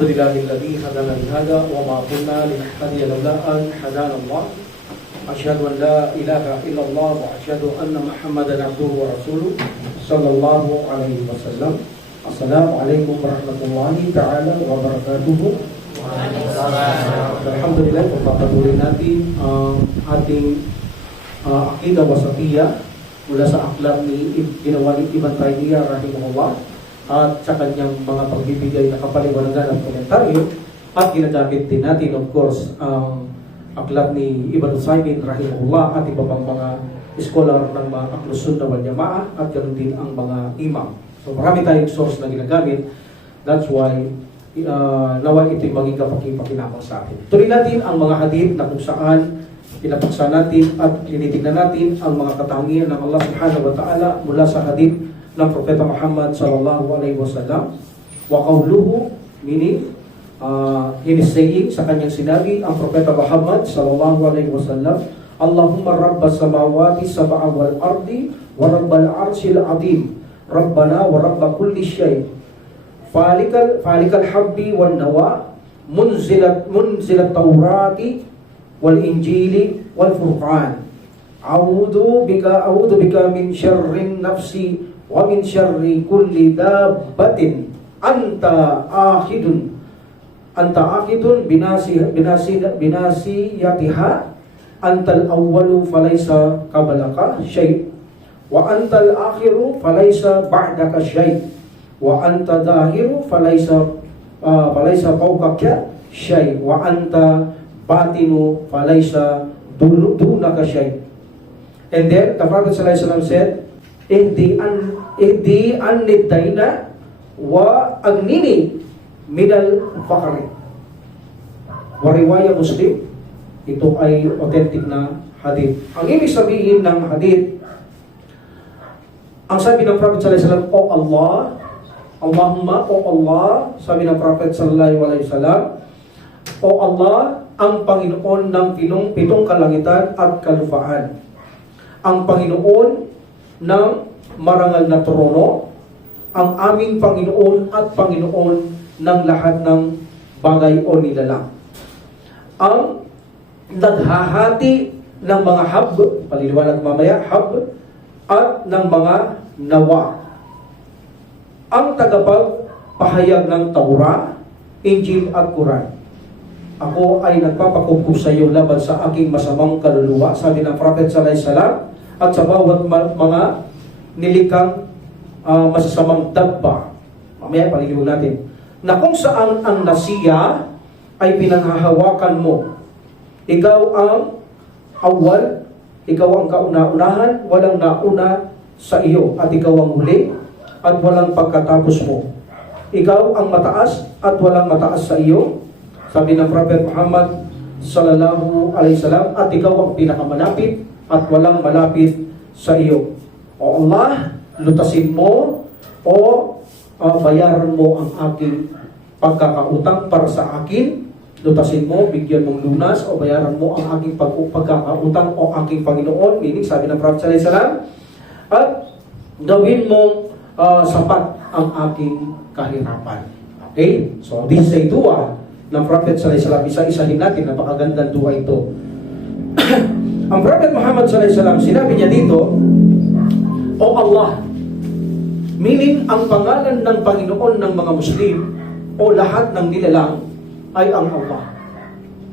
الحمد لله الذي هدانا لهذا وما كنا لنهتدي لولا أن هدانا الله أشهد أن لا إله إلا الله وأشهد أن محمدا عبده ورسوله صلى الله عليه وسلم. السلام عليكم ورحمة الله تعالى وبركاته. Alhamdulillah, pagpapatuloy natin ang ating akidah wasatiyah mula sa aklat ni ginawa ni Ibn Taymiyyah rahimahullah at sa kanyang mga pagbibigay na kapaliwanagan at komentaryo, at ginagamit din natin of course ang aklat ni Ibn Usaymin rahimahullah at iba pang mga scholar ng mga Ahlus Sunnah wal Jamaah at ganoon din ang mga imam. So marami tayong source na ginagamit. That's why naway ito'y maging kapaki-pakinabang sa atin. Tuloy natin ang mga hadith na kung saan pinapaksa natin at tinitignan natin ang mga katangian ng Allah subhanahu wa ta'ala mula sa hadith ng Propeta Muhammad sallallahu alaihi wasallam. Wa qawluhu, meaning in his saying, sa kanyang sinabi ang Propeta Muhammad sallallahu alaihi wasallam, Allahumma rabbas samawati sab'a wal ardi wa rabbal arshil azim rabbana wa rabba kulli syai' falikal habbi wan nawa munzilat taurati wal injili wal furqan a'udzu bika min syarrin nafsi wa min syarri kulli dabbatin anta akhidun binasiyatiha antal awwalu falaysa qablaka syai' wa antal akhiru falaysa ba'daka syai' wa anta dahiru falaysa fawqaka syai' wa anta batinu falaysa dunaka syai'. And then the Prophet sallallahu alaihi wasallam said, ihdi an-niddaina wa agnini midal fakari. Wa riwayah Muslim, ito ay authentic na hadith. Ang ibig sabihin ng hadith, ang sabi ng Prophet sallallahu alaihi wasallam, O Allah, Allahumma, O Allah, sabi ng Prophet sallallahu alaihi wasallam, O Allah, ang Panginoon ng pitong kalangitan at kalupaan, ang Panginoon ng marangal na trono, ang aming Panginoon at Panginoon ng lahat ng bagay o nilalang, ang naghahati ng mga hab, paliliwanag mamaya, hab, at ng mga nawa, ang tagapagpahayag ng Taurah, Injil at Quran. Ako ay nagpapakumbong sa iyo laban sa aking masamang kaluluwa, sabi ng Prophet sallallahu alaihi wasallam, at sa bawat mga nilikang masasamang dabba. Mamaya paliliwan natin na kung saan ang nasiya ay pinanghahawakan mo. Ikaw ang awal, ikaw ang kauna-unahan, walang nauna sa iyo, at ikaw ang huli at walang pagkatapos mo. Ikaw ang mataas at walang mataas sa iyo, sabi ng Prophet Muhammad sallallahu alaihi wasallam, at ikaw ang pinakamalapit at walang malapit sa iyo. O Allah, lutasin mo o bayaran mo ang aking pagkakautang para sa akin. Lutasin mo, bigyan mong lunas o bayaran mo ang aking pagkakautang o aking Panginoon, meaning sabi ng Prophet sallallahu alaihi wasallam, at gawin mong sapat ang aking kahirapan. Okay? So this is a dua ng Prophet sallallahu alaihi wasallam. Isa-isahin natin, napakagandang dua ito. Ang Prophet Muhammad sallallahu alaihi wasallam, sinabi niya dito, O Allah, meaning ang pangalan ng Panginoon ng mga Muslim o lahat ng nilalang ay ang Allah.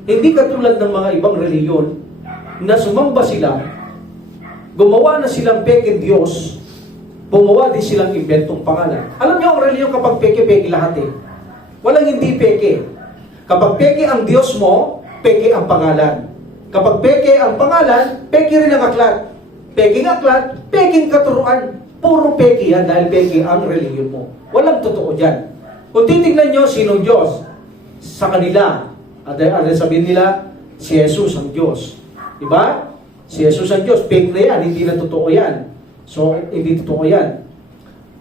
Hindi katulad ng mga ibang reliyon na sumamba sila, gumawa na silang peke Diyos, gumawa din silang inventong pangalan. Alam niyo ang reliyon kapag peke-peke lahat eh. Walang hindi peke. Kapag peke ang Diyos mo, peke ang pangalan. Kapag peke ang pangalan, peke rin ang aklat. Peke ang aklat, peke ang katuruan. Puro peke yan dahil peke ang reliyon mo. Walang totoo dyan. Kung titignan nyo, sinong Diyos? Sa kanila, ano sabihin nila? Si Jesus ang Diyos. Diba? Si Jesus ang Diyos. Fake na yan, hindi na totoo yan. So, hindi totoo yan.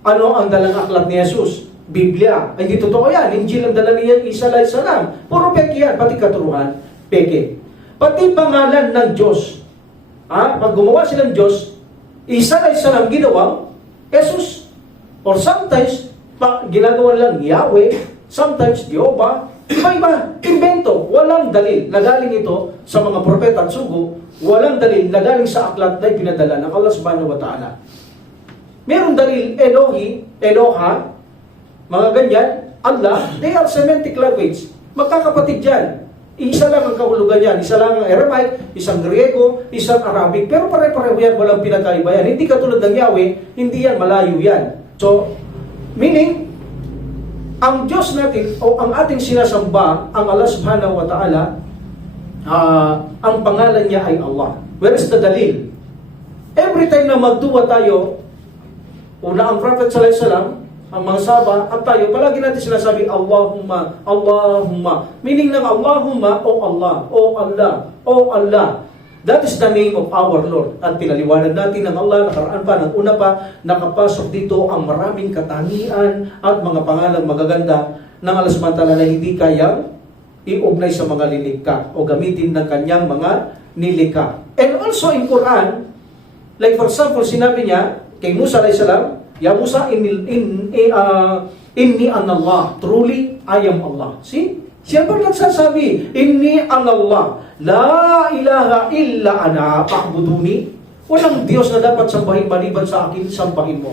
Ano ang dalang aklat ni Jesus? Biblia. Hindi totoo yan. Injil ang dala ni Isa alayhi salam. Puro peke yan. Pati katuruan, peke. Pati pangalan ng Diyos. Pag gumawa silang Diyos, Isa alayhi salam ginawang Jesus. Or sometimes, ginagawa lang Yahweh, sometimes Jehovah, iba-iba, invento, walang dalil. Nagaling ito sa mga propeta at sugo, walang dalil, nagaling sa aklat na ipinadala ng Allah subhanahu wa ta'ala. Meron dalil, Elohi, Eloha, mga ganyan, Allah, they are Semitic language. Magkakapatid yan. Isa lang ang kahulugan yan. Isa lang ang Aramaic, isang Griego, isang Arabic. Pero pare-pareho yan, walang pinagkaiba yan. Hindi katulad ng Yahweh, hindi yan, malayo yan. So, meaning, ang Diyos natin, o ang ating sinasamba, ang Allah subhanahu wa ta'ala, ang pangalan niya ay Allah. Where is the dalil? Every time na magduwa tayo, una ang Prophet sallallahu alaihi wasallam, ang mga sahaba at tayo, palagi natin sinasabi, Allahumma, Allahumma. Meaning ng Allahumma, O Allah, O Allah, O Allah. That is the name of our Lord. At pinaliwanag natin ng Allah, nakaraan pa, ng una pa, nakapasok dito ang maraming katangian at mga pangalang magaganda ng Allah subhanahu wa ta'ala na hindi kayang iugnay sa mga lilikha o gamitin ng kanyang mga nilikha. And also in Quran, like for example, sinabi niya kay Musa alayhi salam, Ya Musa, inni anallah, truly I am Allah. See? Siya ba nagsasabi, inni anallah, la ilaha illa ana, fa'buduni. Walang Diyos na dapat sambahin maliban sa akin, sambahin mo.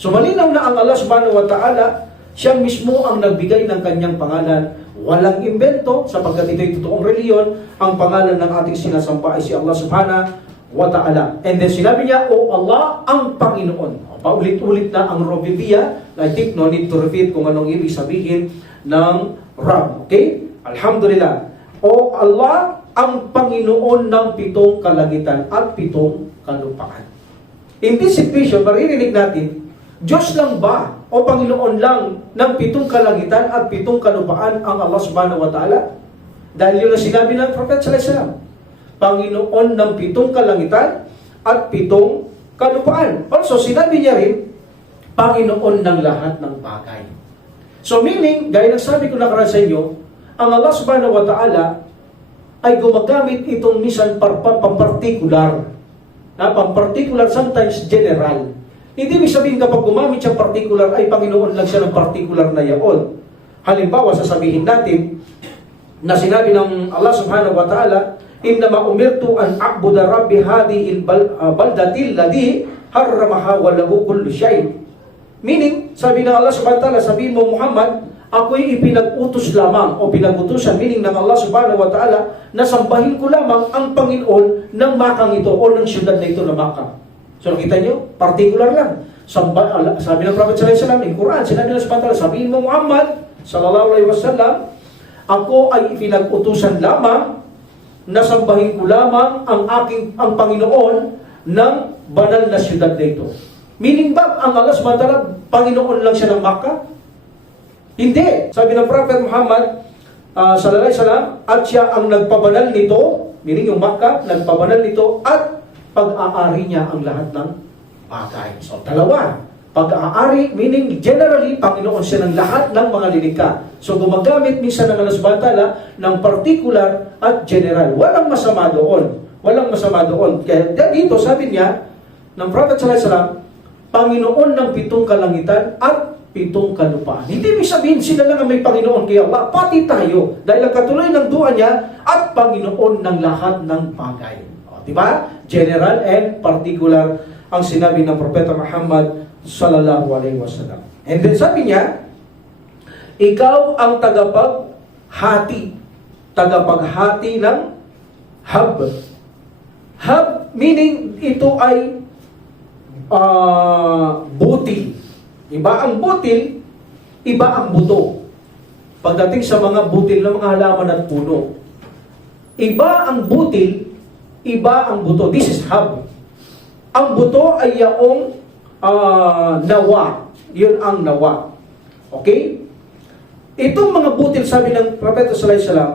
So malinaw na ang Allah subhanahu wa ta'ala, siya mismo ang nagbigay ng kanyang pangalan. Walang imbento, sapagkat ito'y totoong reliyon, ang pangalan ng ating sinasamba ay si Allah subhanahu wa ta'ala. And then sinabi niya, O Allah, ang Panginoon. Paulit-ulit na ang Robibia. I think no need to repeat kung anong ibig sabihin ng Rab. Okay? Alhamdulillah. O Allah, ang Panginoon ng 7 kalangitan at 7 kalupaan. In this situation, maririnig natin, Diyos lang ba o Panginoon lang ng 7 kalangitan at 7 kalupaan ang Allah subhanahu wa ta'ala? Dahil yun ang sinabi ng Prophet sallallahu alaihi wasallam, Panginoon ng 7 kalangitan at 7 kalupaan. Also, sinabi niya rin, Panginoon ng lahat ng bagay. So meaning, gaya ng sabi ko nakaraan sa inyo, ang Allah subhanahu wa ta'ala ay gumagamit itong minsan pampartikular. Pampartikular, sometimes general. Hindi ibig sabihin kapag gumamit siya particular, ay Panginoon lang siya ng particular na yaon. Halimbawa, sasabihin natin, na sinabi ng Allah subhanahu wa ta'ala, Innama umirtu an a'buda rabbi hadhihi baldatil ladhi harramaha wa lahu kullu shay. Meaning, sabi ng Allah subhanahu wa ta'ala, sabihin mo Muhammad, ako'y ipinag-utos lamang o pinag-utusan, meaning ng Allah subhanahu wa ta'ala, na sambahin ko lamang ang Panginoon ng Makang ito o ng syudad na ito na Makang. So nakita nyo, particular lang. Sabi ng Prophet sallallahu alaihi wasallam, in Quran, sinabi ng Allah subhanahu wa ta'ala, sabihin mo Muhammad sallallahu alaihi wasallam, ako ay ipinag-utusan lamang na sambahin ko lamang ang Panginoon ng banal na syudad na ito. Meaning ba, ang Allah subhanahu wa ta'ala, Panginoon lang siya ng Makkah? Hindi. Sabi ng Prophet Muhammad, sallallahu alaihi wasallam, at siya ang nagpabanal nito, meaning yung Makkah, nagpabanal nito, at pag-aari niya ang lahat ng bagay. So, dalawa. Pag-aari, meaning generally, Panginoon siya ng lahat ng mga lilikha. So, gumagamit minsan ng Allah subhanahu wa ta'ala ng particular at general. Walang masama doon. Walang masama doon. Kaya dito, sabi niya, ng Prophet sallallahu alaihi wasallam, Panginoon ng 7 kalangitan at 7 kalupaan. Hindi ibig sabihin sila lang ang may Panginoon kay Allah, pati tayo. Dahil ang katuloy ng dua niya, at Panginoon ng lahat ng bagay. O, diba? General and particular ang sinabi ng Propeta Muhammad sallallahu alaihi wasallam. And then sabi niya, ikaw ang tagapaghati ng hab. Hab meaning ito ay butil. Iba ang butil, iba ang buto. Pagdating sa mga butil ng mga halaman at puno, iba ang butil, iba ang buto. This is hab. Ang buto ay yaong nawa. Yun ang nawa. Okay? Itong mga butil, sabi ng Propeta sallallahu alaihi wasallam,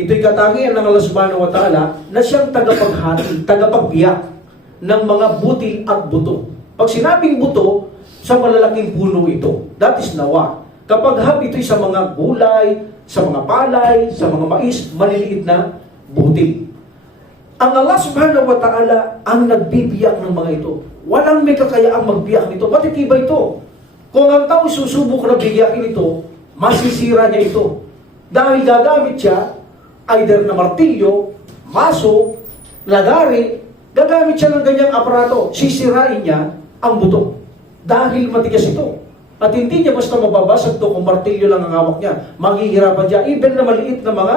ito'y katangian ng Allah subhanahu wa ta'ala na siyang tagapaghati, tagapagbiyak ng mga butil at buto. Pag sinabing buto, sa malalaking puno ito. That is nawa. Kapag hab, ito'y sa mga gulay, sa mga palay, sa mga mais, maliliit na butil. Ang Allah subhanahu wa ta'ala ang nagbibiyak ng mga ito. Walang may kakayaang magbiyak nito. Matitibay ito. Kung ang tao susubok na biyakin ito, masisira niya ito. Dahil gagamit siya either na martilyo, maso, lagari, gagamit siya ng ganyang aparato, sisirain niya ang buto. Dahil matigas ito. At hindi niya basta mababasag ito kung martilyo lang ang hawak niya. Maghihirapan siya. Even na maliit na mga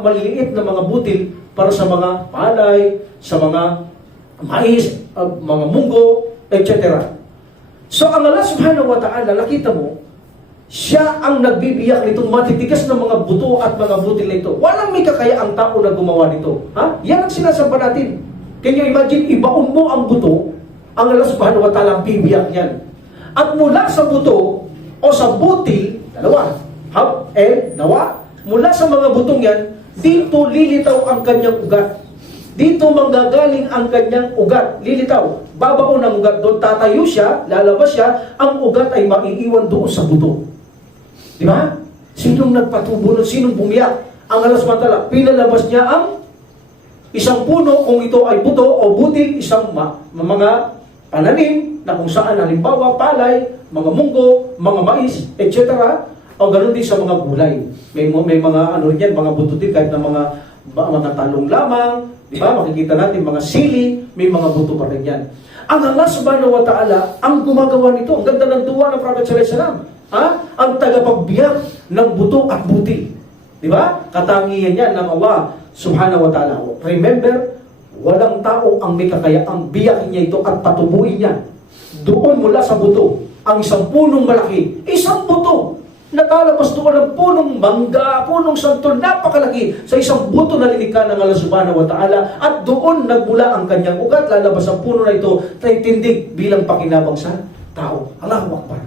maliliit na mga butil para sa mga palay, sa mga mais, mga munggo, etc. So ang Allah subhanahu wa ta'ala, nakita mo, siya ang nagbibiyak nitong matitigas ng mga buto at mga butil nito. Walang may kakaya ang tao na gumawa nito. Yan ang sinasamba natin. Can you imagine, ibaon mo ang buto, ang Allah subhanahu wa ta'ala bibiyak yan. At mula sa buto o sa butil, dalawa, hab, nawa, mula sa mga butong yan, dito lilitaw ang kanyang ugat. Dito manggagaling ang kanyang ugat. Lilitaw. Babaon ang ugat doon. Tatayo siya, lalabas siya, ang ugat ay maiiwan doon sa buto. Di ba? Sinong nagpatubo nun? Sinong bumiyak? Ang Allah subhanahu wa ta'ala, pinalabas niya ang isang puno, kung ito ay buto o butil, isang mga pananim, na kung saan halimbawa palay, mga munggo, mga mais, etc. O ganoon din sa mga gulay. May mga ano rin yan, mga buto din, kahit na mga talong lamang, di ba? Makikita natin mga sili, may mga buto pa rin yan. Ang Allah subhanahu wa ta'ala, ang gumagawa nito, ang ganda ng duwa ng Prophet sallallahu alaihi wasallam, ang tagapagbiyak ng buto at butil. Di ba? Katangian yan ng Allah subhanahu wa ta'ala. Remember, walang tao ang may kakayaang biyakin niya ito at patubuin niya. Doon mula sa buto, ang isang punong malaki, isang buto, nakalabas doon ang punong mangga, punong santol, napakalaki, sa isang buto na linikha ng Allah subhanahu wa ta'ala, at doon nagmula ang kanyang ugat, lalabas ang puno na ito, tindig bilang pakinabang sa tao. Allahu Akbar.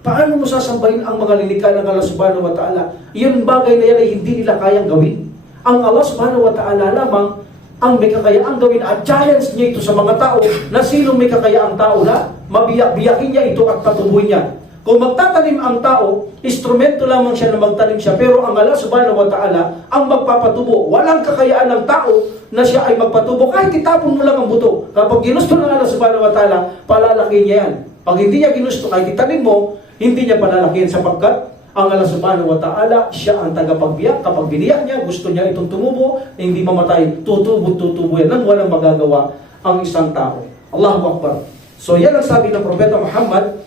Paano mo sasambahin ang mga linikha ng Allah subhanahu wa ta'ala? Yung bagay na yan ay hindi nila kayang gawin. Ang Allah subhanahu wa ta'ala lamang ang may kakayaang gawin at challenge niya ito sa mga tao na sino may kakayaang tao na mabiyak-biyakin niya ito at patubuhin niya. Kung magtatanim ang tao, instrumento lamang siya na magtanim siya, pero ang Allah subhanahu wa ta'ala ang magpapatubo. Walang kakayaan ng tao na siya ay magpatubo kahit itapon mo lang ang buto. Kapag ginusto ng Allah subhanahu wa ta'ala, palalaki niya yan. Pag hindi niya ginusto, kahit itanim mo, hindi niya palalakihin sapagkat ang Allah subhanahu wa ta'ala, siya ang tagapagbiyak. Kapag biniyak niya, gusto niya itong tumubo, hindi mamatay, tutubo yan nang walang magagawa ang isang tao. Allahu Akbar. So yan ang sabi ng Propeta Muhammad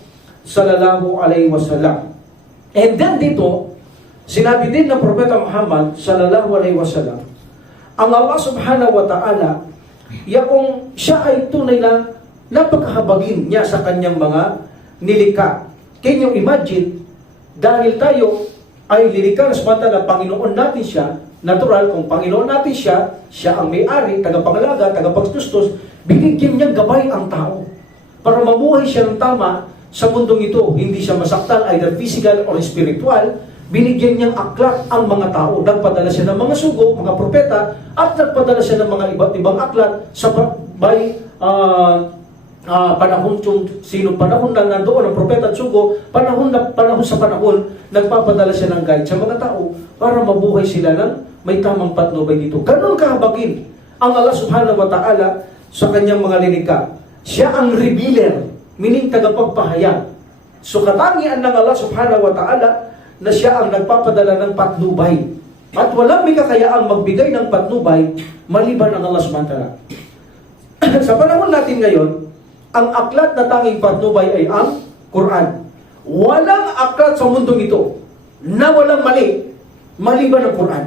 sallallahu alaihi wasallam. And then dito, sinabi din ng Propeta Muhammad sallallahu alaihi wasallam, ang Allah subhanahu wa ta'ala, yaong siya ay tunay na napakahabagin niya sa kanyang mga nilikha. Can you imagine, dahil tayo ay lilikha na samantala Panginoon natin siya, natural, kung Panginoon natin siya, siya ang may-ari, tagapangalaga, tagapagtustos, binigyan niyang gabay ang tao para mamuhay siya ng tama sa mundong ito. Hindi siya masaktan, either physical or spiritual. Binigyan niyang aklat ang mga tao. Nagpadala siya ng mga sugo, mga propeta, at nagpadala siya ng mga iba't ibang aklat sa panahon na nandoon ang propeta at sugo, panahon sa panahon, nagpapadala siya ng guide sa mga tao para mabuhay sila ng may tamang patnubay dito. Ganon kahabagin ang Allah subhanahu wa ta'ala sa kanyang mga linikha. Siya ang revealer, meaning tagapagpahayag. So katangian ng Allah subhanahu wa ta'ala na siya ang nagpapadala ng patnubay. At walang may kakayaang magbigay ng patnubay maliban ang Allah subhanahu wa ta'ala. Sa panahon natin ngayon, ang aklat na tanging patnubay ay ang Quran. Walang aklat sa mundong ito na walang mali, maliban ang Quran.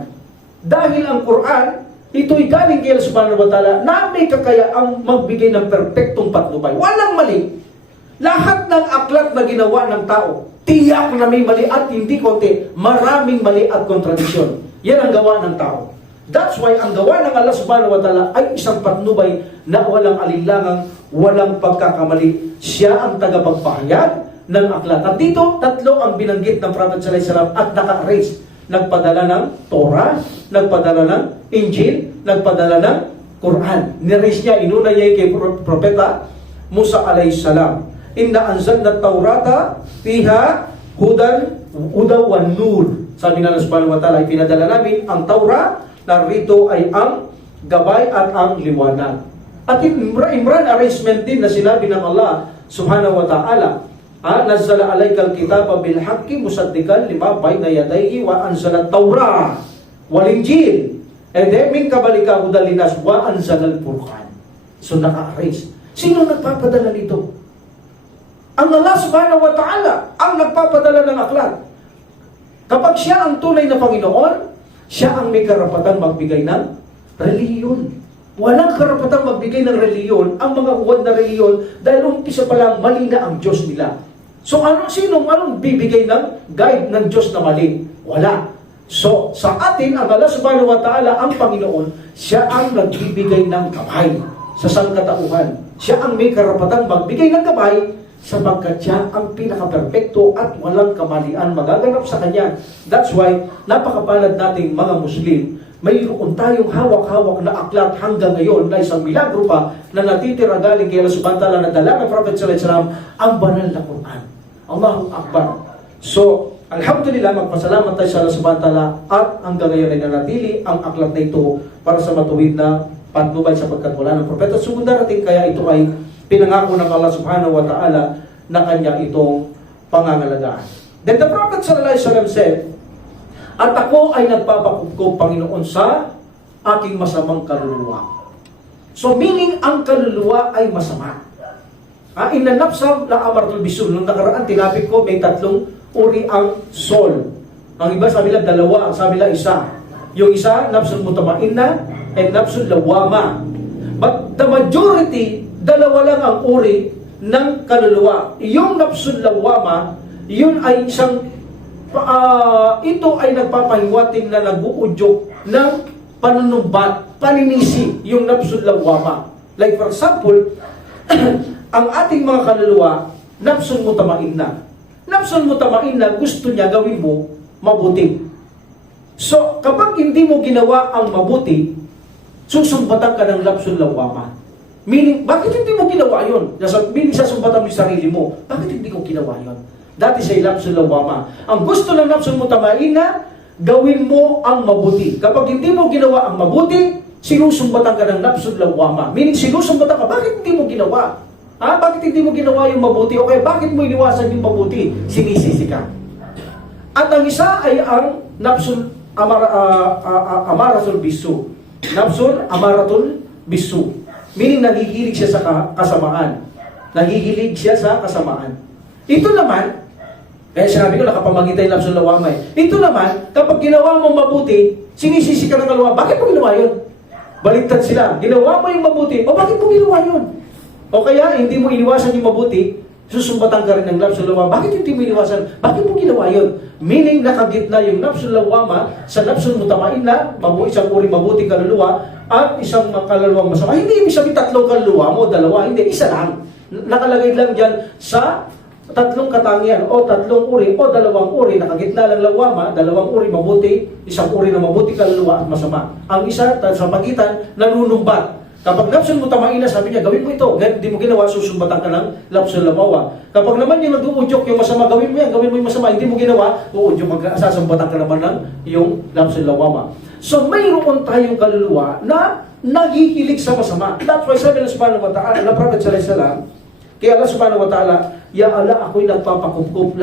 Dahil ang Quran, ito'y galing kay Allah subhanahu wa ta'ala na may kakayaang magbigay ng perpektong patnubay. Walang mali. Lahat ng aklat na ginawa ng tao, tiyak na may mali at hindi konti, maraming mali at kontradisyon. Yan ang gawa ng tao. That's why ang gawa ng Allah subhanahu wa ta'ala ay isang patnubay na walang alinlangang, walang pagkakamali. Siya ang tagapagpahayag ng aklat. At dito, tatlo ang binanggit ng Prophet sallallahu alaihi wasallam at naka-erase. Nagpadala ng Torah, nagpadala ng Injil, nagpadala ng Quran. Nirase niya, inuna niya kay Propeta Musa alaihi salam. Inna anzalna at-Taurata fiha hudan wan nur. Sabi ng Allah subhanahu wa ta'ala, ipinadala namin ang Taurah, narito ay ang gabay at ang liwanag. At Imran arrangement din na sinabi ng Allah subhanahu wa ta'ala, Nazzala alaykal kitaba bil haqqi musaddiqan lima bayna yadayhi wa anzala at-taurah wal injil. And then min qablika hudan linnas wa anzala al-furqan. So naka-arrange. Sino nagpapadala nito? Ang Allah subhanahu wa ta'ala ang nagpapadala ng aklat. Kapag siya ang tunay na Panginoon, siya ang may karapatan magbigay ng reliyon. Walang karapatang magbigay ng reliyon ang mga huwad na reliyon dahil umpisa pa lang mali na ang Diyos nila. So anong bibigay ng guide ng Diyos na mali? Wala. So sa atin, ang Allah subhanahu wa ta'ala, ang Panginoon, siya ang nagbibigay ng gabay sa sangkatauhan. Siya ang may karapatang magbigay ng gabay sapagkat siya ang pinaka-perfecto at walang kamalian magaganap sa Kanya. That's why, napakapalad nating mga Muslim, mayroon tayong hawak-hawak na aklat hanggang ngayon na isang milagro pa na natitira galing kay Allah subhanahu wa ta'ala na dala ng Prophet sallallahu alaihi wasallam, ang banal na Quran. Allahu Akbar. So, alhamdulillah, magpasalamat tayo sa Allah subhanahu wa ta'ala at hanggang ngayon ay nanatili ang aklat na ito para sa matuwid na patnubay sapagkat wala ng propeta. So, darating kaya ito ay pinangako ng Allah subhanahu wa ta'ala na kanya itong pangangalagaan. Then the Prophet sallallahu alaihi wasallam said, at ako ay nagpapakupkop, Panginoon, sa aking masamang kaluluwa. So meaning, ang kaluluwa ay masama. Inanapsam na amartul bisul. Nung nakaraan, tinapik ko, may 3 uri ang soul. Ang iba, sabi lang 2, ang sabi lang 1. Yung isa, nafsul mutamainna, and nafsul lawama. But the majority, 2 lang ang uri ng kaluluwa. Yung nafsul lawama, yun ay isang ito ay nagpapahiwating na nag-uudyok ng panunumbat, paninisi, yung nafsul lawama. Like for example, ang ating mga kaluluwa, nafsul mutamainna. Nafsul mutamainna, gusto niya gawin mo mabuti. So, kapag hindi mo ginawa ang mabuti, susumbatan ka ng nafsul lawama. Meaning, bakit hindi mo ginawa yun? Meaning, sasumbatan mo yung sarili mo. Bakit hindi ko ginawa yun? That is a nafsul lawama. Ang gusto ng nafsul mutamainna, gawin mo ang mabuti. Kapag hindi mo ginawa ang mabuti, sinusumbatan ka ng nafsul lawama. Meaning, sinusumbatan ka, bakit hindi mo ginawa? Bakit hindi mo ginawa yung mabuti? Okay, bakit mo iniwasan yung mabuti? Sinisisi ka. At ang isa ay ang nafsul amaratul bisu. Nafsul amaratul bisu. Meaning, nahihilig siya sa kasamaan. Nahihilig siya sa kasamaan. Ito naman, kaya sinabi ko, nakapamangitay nafsul lawama eh. Ito naman, kapag ginawa mo mabuti, sinisisi ka ng kaluluwa. Bakit mo ginawa yun? Baliktad sila. Ginawa mo yung mabuti. O bakit mo ginawa yun? O kaya, hindi mo iniwasan yung mabuti, susumbatan ka rin ng nafsul lawama. Bakit hindi mo iniwasan? Bakit mo ginawa yun? Meaning, nakagitna yung nafsul lawama sa nafsul mutamainna, isang uri mabuting kaluluwa, at isang kaluluwang masama. Hindi ibig sabihin 3 kaluluwa mo, 2, hindi, isa lang. Nakalagay lang dyan sa 3 katangian o 3 uri o 2 uri, nakagitna lang lawama, 2 uri mabuti, isang uri na mabuti kaluluwa at masama. Ang isa sa pagitan, nanunumbat. Kapag nafsul mutamainna, sabi niya, gawin mo ito. Ngayon, hindi mo ginawa, susumbatan ka ng nafsul lawama. Kapag naman yung nag-uudyok yung masama, gawin mo yan, gawin mo yung masama, hindi mo ginawa, uudyok, sasumbatan ka naman ng yung nafsul lawama. So, mayroon tayong kaluluwa na naghihilig sa masama. That's why sabi ng subhanahu wa ta'ala, na Prophet sallallahu alaihi wasallam, kaya Allah subhanahu wa ta'ala, ya Allah, ako'y nagpapakupkup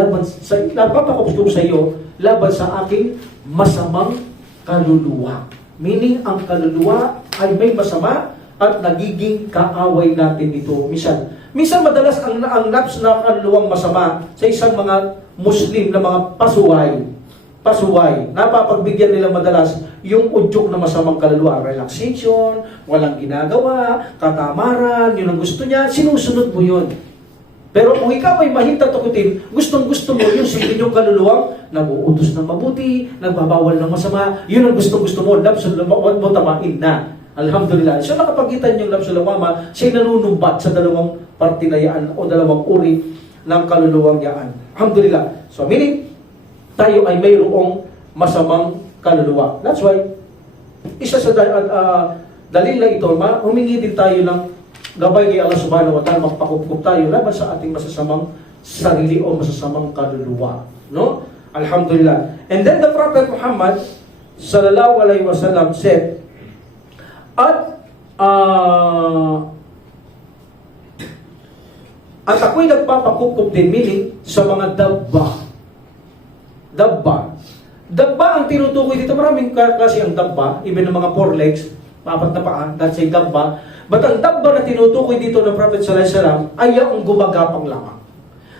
sa iyo laban sa aking masamang kaluluwa. Meaning, ang kaluluwa ay may masama at nagiging kaaway natin ito. Minsan madalas ang nafs na kaluluwang masama sa isang mga Muslim na mga pasuway. Napapagbigyan nila madalas yung udyok na masamang kaluluwa. Relaxation, walang ginagawa, katamaran, yun ang gusto niya, sinusunod mo yun. Pero kung ikaw ay mahintatukutin, gustong-gusto mo yung silbi yung kaluluwang nag-uutos ng mabuti, nagbabawal ng masama, yun ang gustong-gusto mo, nafsul mo tamain na. Alhamdulillah. So nakapagitan yung nafsul lawama, siya'y nanunumbat sa 2 parte na yan o 2 uri ng kaluluwang yaan. Alhamdulillah. So meaning, tayo ay mayroong masamang kaluluwa. That's why, isa sa dalil na ito, humingi din tayo ng gabay kay Allah subhanahu wa ta'ala, magpakupkup tayo laban sa ating masasamang sarili o masasamang kaluluwa. No? Alhamdulillah. And then the Prophet Muhammad sallallahu alaihi wasallam said, at At ako'y nagpapakukup din, meaning sa mga dabba. Dabba. Dabba ang tinutukoy dito. Maraming klase ang dabba, even ng mga four legs, apat na paa, that's a dabba. But ang dabba na tinutukoy dito ng Prophet sallallahu alaihi wasallam ay yung gumagapang lamang.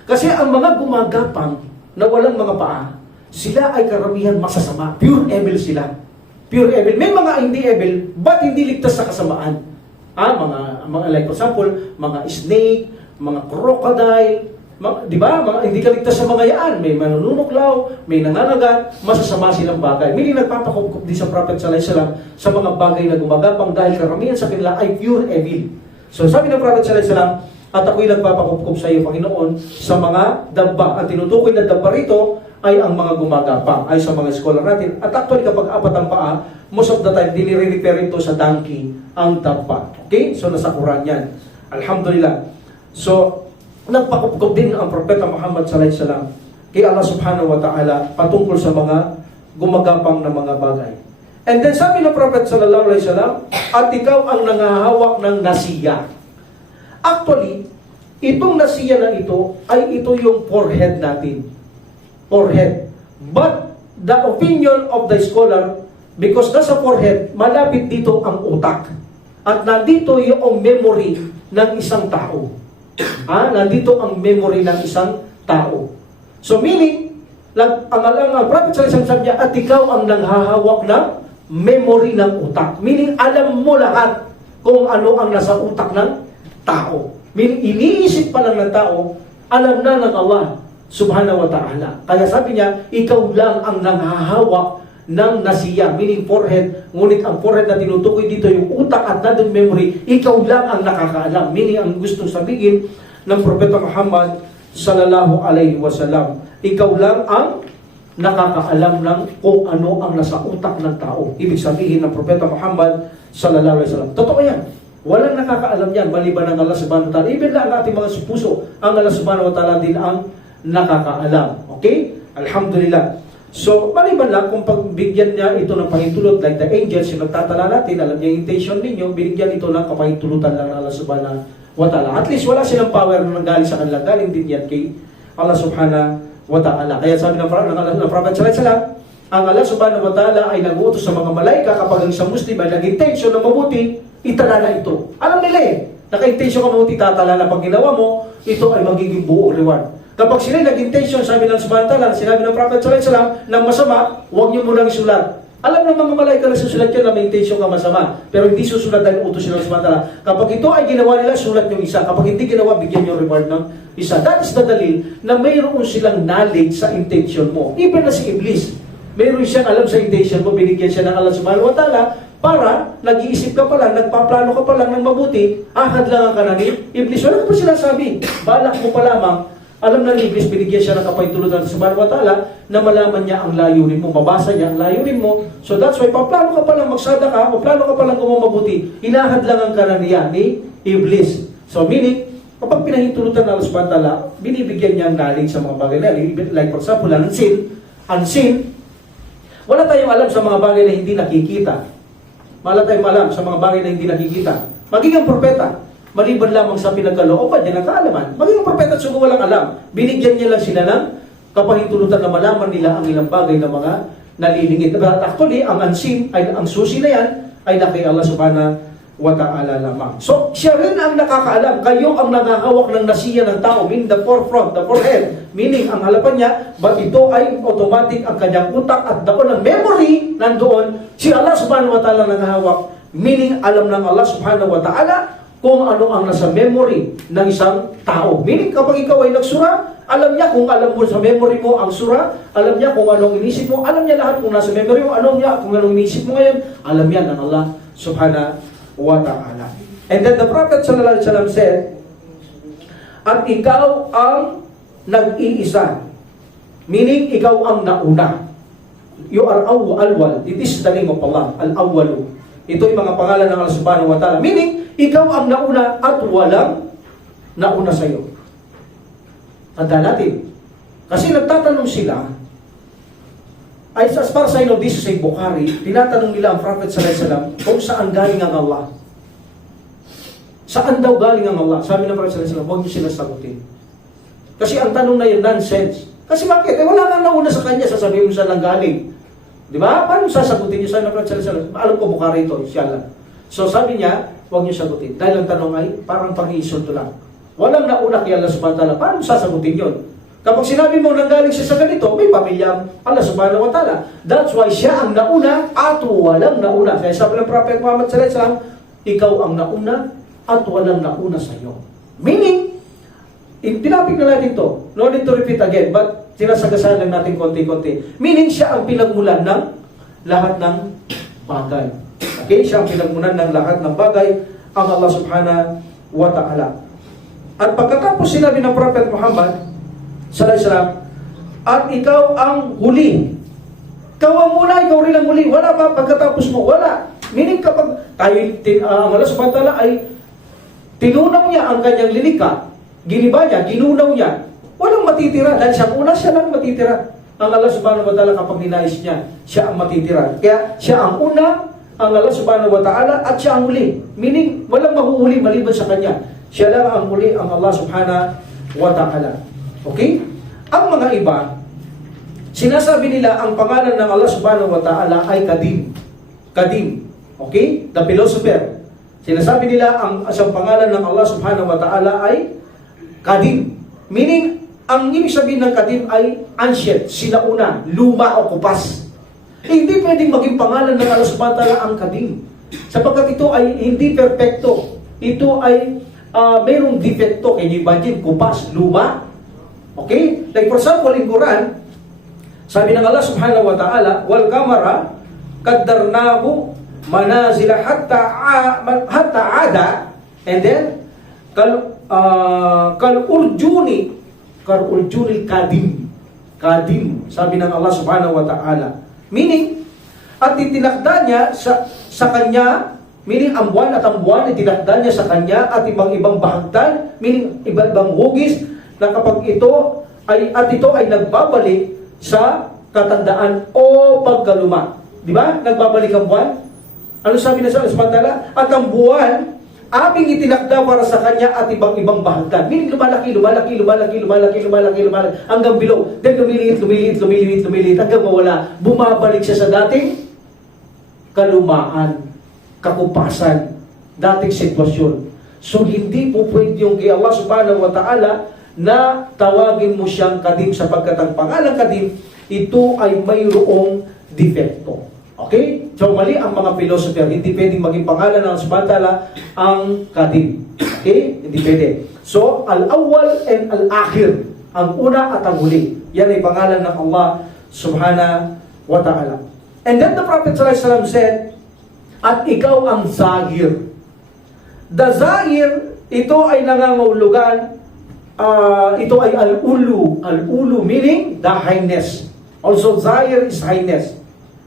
Kasi ang mga gumagapang na walang mga paa, sila ay karamihan masasama. Pure evil sila. Pure evil. May mga hindi evil, but hindi ligtas sa kasamaan. Mga like for example, mga snake, mga crocodile, di ba? Hindi ka ligtas sa mga yaan. May manunuklaw, may nangangagat, masasama silang bagay. May nagpapakukup din sa Prophet sallallahu alaihi wasallam sa mga bagay na gumagapang dahil karamihan sa kanila ay pure evil. So sabi ng Prophet sallallahu alaihi wasallam, at ako'y nagpapakup sa iyo, Panginoon, sa mga dabba. At tinutukoy na dabba rito ay ang mga gumagapang, ay sa mga scholar natin. At actually, kapag apat ang paa, most of the time, dinire-refer ito sa donkey, ang dabba. Okay? So, nasa Quran yan. Alhamdulillah. So, nagpakup din ang Propeta Muhammad sallallahu alaihi wasallam kay Allah subhanahu wa ta'ala patungkol sa mga gumagapang na mga bagay. And then, sabi ng Prophet sallallahu alaihi wasallam, at ikaw ang nangahawak ng nasiya. Actually, itong nasiya na ito ay ito yung forehead natin. Forehead. But the opinion of the scholar, because nasa forehead, malapit dito ang utak. At nandito yung memory ng isang tao. Nandito ang memory ng isang tao. So meaning, ang Prophet sallallahu alaihi wasallam sabi niya, at ikaw ang nanghahawak ng memory ng utak. Meaning, alam mo lahat kung ano ang nasa utak ng tao. Iniisip pa lang ng tao, alam na ng Allah subhanahu wa ta'ala. Kaya sabi niya, ikaw lang ang nanghahawak ng nasiya, meaning forehead, ngunit ang forehead na tinutukoy dito yung utak at nandun memory, ikaw lang ang nakakaalam. Meaning, ang gustong sabihin ng Propeta Muhammad sallallahu alaihi wasallam, ikaw lang ang nakakaalam ng kung ano ang nasa utak ng tao. Ibig sabihin ng Propeta Muhammad sallallahu alaihi wasallam. Totoo yan. Walang nakakaalam yan, maliban ng Allah subhanahu wa ta'ala. Even lang ang ating mga puso, ang Allah subhanahu wa ta'ala din ang nakakaalam. Okay? Alhamdulillah. So, maliban lang kung pagbigyan niya ito ng pahintulot, like the angels, yung nagtatala natin, alam niya yung intention ninyo, binigyan ito ng kapahintulutan lang ng Allah subhanahu wa ta'ala. At least wala silang power na nanggaling sa kanila. Galing din yan kay Allah subhanahu wa ta'ala. Kaya sabi ng Prophet sallallahu alaihi wasallam, ang Allah subhanahu wa ta'ala ay nag-uutos sa mga malaika kapag ang isang Muslim ay nag-intention na mabuti, itala na ito. Alam nila naka-intention ka mabuti, tatala na pag ginawa mo, ito ay magiging buo reward. Kapag sila nag-intention, sabi ng subhanahu wa ta'ala, sinabi ng Prophet sallallahu alaihi wasallam, ng masama, huwag niyo munang isulat. Alam ng mga malaika na susulat yun na may intention ka masama, pero hindi susulat dahil utos sila ng subhanahu wa ta'ala. Kapag ito ay ginawa nila, sulat yung isa. Kapag hindi ginawa, bigyan yung reward ng isa. That is the dalil na mayroon silang knowledge sa intention mo. Even na si Iblis, mayroon siyang alam sa intention mo, binigyan siya ng Allah subhanahu wa ta'ala, para nag-iisip ka pa lang, nagpaplano ka pa lang ng mabuti, ahadlangan ka na ni Iblis. Wala ka pa sinasabi. Balak mo pa lamang, alam na ni Iblis, binigyan siya ng kapahintulutan sa subhanahu wa ta'ala na malaman niya ang layunin mo, mabasa niya ang layunin mo. So that's why, paplano ka pa lang magsada ka, paplano ka pa lang mabuti, inahadlangan ka na niya ni Iblis. So meaning, kapag pinahintulutan ng Allah subhanahu wa ta'ala, binibigyan niya ang knowledge sa mga bagay na, like for example, unseen, wala tayong alam sa mga bagay na hindi nakikita. Wala tayong alam sa mga bagay na hindi nakikita. Magiging propeta, maliban lamang sa pinagkalooban niya ng kaalaman. Magiging propeta at sugo walang alam. Binigyan niya lang sila ng kapahintulutan na malaman nila ang ilang bagay na mga nalilingit. But actually, ang unseen, ang susi na yan, ay nakay Allah subhanahu wa ta'ala lamang. So, siya rin ang nakakaalam. Kayo ang nakahawak ng nasiya ng tao, meaning the forefront, the forehead. Meaning, ang halapan niya, but ito ay automatic ang kanyang utak at doon ang memory nandoon, si Allah subhanahu wa ta'ala nakahawak. Meaning, alam ng Allah subhanahu wa ta'ala kung ano ang nasa memory ng isang tao. Meaning, kapag ikaw ay nagsura, alam niya kung alam mo sa memory mo ang sura, alam niya kung anong inisip mo, alam niya lahat kung nasa memory mo, alam niya kung anong inisip mo ngayon, alam niya ng Allah subhanahu wa ta'ala. And then the Prophet sallallahu alaihi wasallam said, at ikaw ang nag-iisa. Meaning, ikaw ang nauna. You are al-awwal. It is the name of Allah, al-awwalu. Ito yung mga pangalan ng Allah subhanahu wa ta'ala. Meaning, ikaw ang nauna at walang nauna sa'yo. Tanda natin. Kasi nagtatanong sila, as far as I know, this is a Bukhari, tinatanong nila ang Prophet sallallahu alaihi wasallam kung saan galing ang Allah. Saan daw galing ang Allah? Sabi ng Prophet sallallahu alaihi wasallam, huwag niyo sila sagutin. Kasi ang tanong na yun, nonsense. Kasi bakit? Wala nang nauna sa kanya, sasabihin mo saan lang galing. Di ba? Paano sasagutin niyo? Sabi ng Prophet sallallahu alaihi wasallam, alam ko Bukhari ito, inshallah. So sabi niya, huwag niyo sagutin. Dahil ang tanong ay, parang pang-iinsulto lang. Walang nauna kay Allah subhanahu wa ta'ala. Paano sasagutin yun? Kapag sinabi mo nanggaling siya sa ganito, may pamilyang Allah subhanahu wa ta'ala. That's why siya ang nauna at walang nauna. Kaya sabi ng Prophet Muhammad sallallahu alaihi wasallam, ikaw ang nauna at walang nauna sa iyo. Meaning, tinapik na natin ito. No need to repeat again, but sinasagasahan lang natin konti-konti. Meaning, siya ang pinagmulan ng lahat ng bagay. Okay? Siya ang pinagmulan ng lahat ng bagay, ang Allah subhanahu wa ta'ala. At pagkatapos sinabi ng Prophet Muhammad sallallahu alaihi wasallam, at ikaw ang huli. Ikaw ang una, ikaw rin ang huli. Wala ba pagkatapos mo? Wala. Meaning kapag tayo, Allah subhanahu wa ta'ala ay tinunaw niya ang kanyang linika, giniba niya, ginunaw niya, walang matitira. Dahil siyang una, siya lang matitira. Ang Allah subhanahu wa ta'ala kapag ninais niya, siya ang matitira. Kaya siya ang una, ang Allah subhanahu wa ta'ala, at siya ang huli. Meaning, walang mahuhuli maliban sa kanya. Siya lang ang huli, ang Allah subhanahu wa ta'ala. Okay? Ang mga iba, sinasabi nila ang pangalan ng Allah subhanahu wa ta'ala ay Kadim. Kadim. Okay? The philosopher. Sinasabi nila ang isang pangalan ng Allah subhanahu wa ta'ala ay Kadim. Meaning, ang ibig sabihin ng Kadim ay ancient, sinauna, luma o kupas. Hindi pwedeng maging pangalan ng Allah subhanahu wa ta'ala ang Kadim. Sapagkat ito ay hindi perfecto. Ito ay mayroong defecto. Can you imagine? Kupas, luma. Okay? Like for example, in Quran, sabi ng Allah subhanahu wa ta'ala, wal kamara qaddarnahu manazila hatta ada, and then kal urjuni kadim, sabi ng Allah subhanahu wa ta'ala. Meaning, at itinakda niya sa kanya, meaning ang buwan itinakda niya sa kanya at ibang-ibang bahagdan, meaning iba-ibang hugis, na kapag ito ay nagbabalik sa katandaan o pagkaluma. Di ba? Nagbabalik ang buwan. Ano sabi na sa Allah? At ang buwan, aming itinakda para sa kanya at ibang-ibang bahagdan. Meaning lumalaki hanggang below. Then lumiliit hanggang mawala. Bumabalik siya sa dating kalumaan, kakupasan, dating sitwasyon. So hindi po pwede yung kay Allah subhanahu wa ta'ala na tawagin mo siyang Kadim sapagkat ang pangalang Kadim, ito ay mayroong defecto. Okay? So mali ang mga philosopher, hindi pwedeng maging pangalan ng subhanahu wa ta'ala ang Kadim. Okay? Hindi pwede. So, al-awwal and al-akhir, ang una at ang huli. Yan ay pangalan ng Allah subhanahu wa ta'ala. And then the Prophet sallallahu alaihi wasallam said, at ikaw ang Zahir. The Zahir, ito ay nangangahulugan, ito ay al-ulu. Al-ulu meaning the highness. Also, Zahir is highness.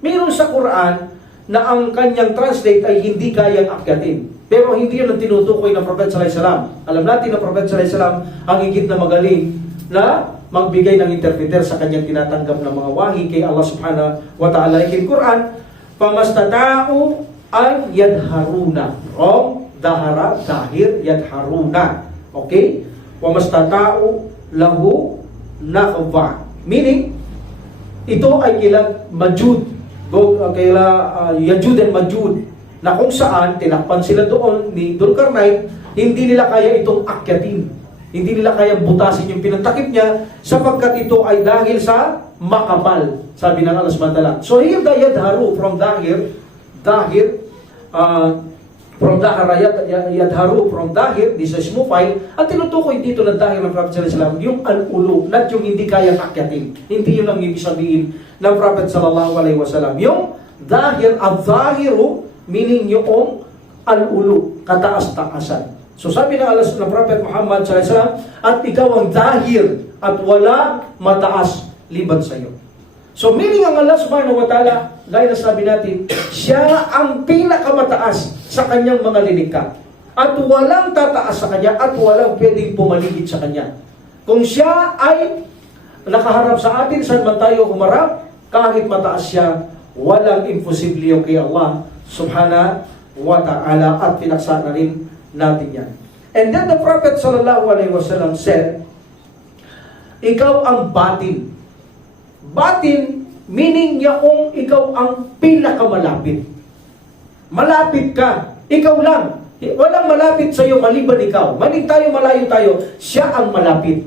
Mayroon sa Quran na ang kanyang translate ay hindi kayang akyatin. Pero hindi yun ang tinutukoy ng Prophet sallallahu alaihi wasallam. Alam natin na Prophet sallallahu alaihi wasallam ang higit na magaling na magbigay ng interpreter sa kanyang tinatanggap na mga wahi kay Allah subhanahu wa ta'ala. Like in Quran, pamastata'u an yadharuna. Wrong, dahara, dahir, yadharuna. Okay? Pamastata'u lahu nakhwa. Meaning, ito ay kailang Majud, Yajud and Majud, na kung saan tinakpan sila doon ni Dulkarnain, hindi nila kaya itong akyatin. Hindi nila kaya butasin yung pinantakip niya sapagkat ito ay dahil sa makapal, sabi ng Allah subhanahu wa ta'ala. So here the yadharu from dahir, from dahara yadharu from dahir, this is mufile. At tinutukoy dito ng dahir ng Prophet sallallahu alaihi wasallam yung al-ulu, not yung hindi kayang akyatin. Hindi yun ang ibig sabihin ng Prophet sallallahu alaihi wasallam. Yung dahir, al-zahiru, meaning yung al-ulu, kataas-taasan. So sabi ng Allah ng Prophet Muhammad sallallahu alaihi wasallam, at ikaw ang dahir at wala mataas liban sa iyo. So meaning ang Allah subhanahu wa ta'ala, gaya na sabi natin, siya ang pinakamataas sa kanyang mga lilikha. At walang tataas sa kanya at walang pwedeng pumaligid sa kanya. Kung siya ay nakaharap sa atin, saan man tayo humarap, kahit mataas siya, walang imposible yung kay Allah subhanahu wa ta'ala, at pinaksa na rin natin yan. And then the Prophet sallallahu alaihi wasallam said, ikaw ang batin. Batin, meaning kung ikaw ang pinakamalapit. Malapit ka. Ikaw lang. Walang malapit sa iyo maliban ikaw. Malig tayo, malayo tayo. Siya ang malapit.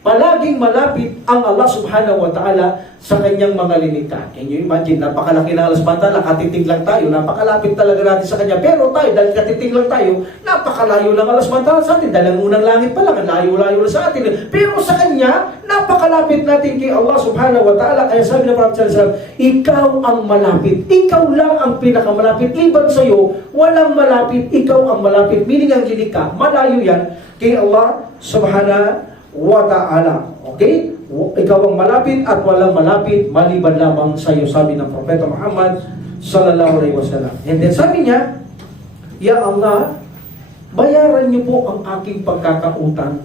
Palaging malapit ang Allah subhanahu wa ta'ala sa kanyang mga lilikha. Can you imagine? Napakalaki ng Allah subhanahu wa ta'ala, katitig lang tayo. Napakalapit talaga natin sa kanya. Pero tayo, dahil katitig lang tayo, napakalayo lang Allah subhanahu wa ta'ala sa atin. Dahil ang unang langit pa lang, layo-layo lang sa atin. Pero sa kanya, napakalapit natin kay Allah subhanahu wa ta'ala. Kaya sabi ng Prophet sallallahu alaihi wasallam, ikaw ang malapit. Ikaw lang ang pinakamalapit. Liban sa iyo, walang malapit. Ikaw ang malapit. Meaning ang lilikha, malayo yan kay Allah subhanahu wa ta'ala. Okay? Ikaw ang malapit at walang malapit maliban lamang sa iyo, sabi ng Propeta Muhammad sallallahu alaihi wasallam. And then sabi niya, Ya Allah, bayaran niyo po ang aking pagkakautang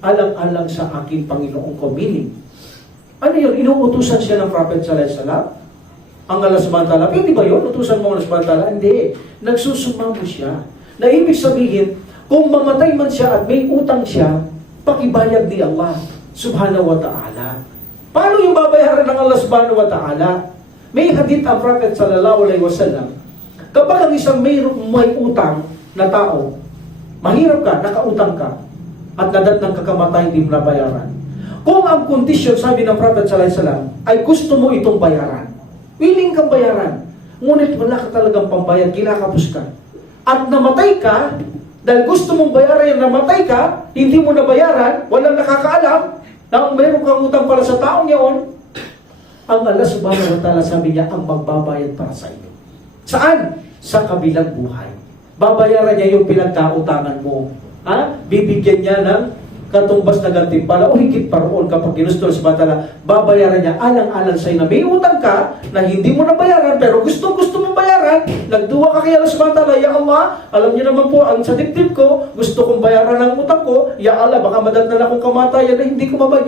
alang-alang sa aking Panginoong ko. Meaning, ano yun? Inuutusan siya ng Prophet sallallahu alaihi wasallam? Ang Allah subhanahu wa ta'ala. Pwede ba yun? Utusan mo ang Allah subhanahu wa ta'ala? Hindi. Nagsusumamo siya. Na ibig sabihin, kung mamatay man siya at may utang siya, pakibayad ni Allah subhanahu wa ta'ala. Paano yung babayaran ng Allah subhanahu wa ta'ala? May hadith ang Prophet sallallahu alaihi wasallam. Kapag ang isang may utang na tao, mahirap ka, nakautang ka, at nadatnang kakamatay, hindi mo nabayaran. Kung ang kondisyon, sabi ng Prophet sallallahu alaihi wasallam, ay gusto mo itong bayaran, willing kang bayaran, ngunit wala ka talagang pambayad, kinakapos ka, at namatay ka, dahil gusto mong bayaran, namatay ka, hindi mo nabayaran, walang nakakaalam, na mayroon kang utang para sa taong yaon, ang Allah subhanahu wa ta'ala, sabi niya, ang magbabayad para sa iyo. Saan? Sa kabilang buhay. Babayaran niya yung pinagkautangan mo. Bibigyan niya ng katumbas na gantimpala o higit pa roon kapag ginusto sa batala, babayaran niya alang-alang sa'yo na may utang ka na hindi mo nabayaran pero gusto mong bayaran, nagduwa ka kay Allah sa batala, Ya Allah, alam niyo naman po ang sa dibdib ko, gusto kong bayaran ang utang ko, Ya Allah, baka madatnan akong kamatayan na hindi ko mabayad,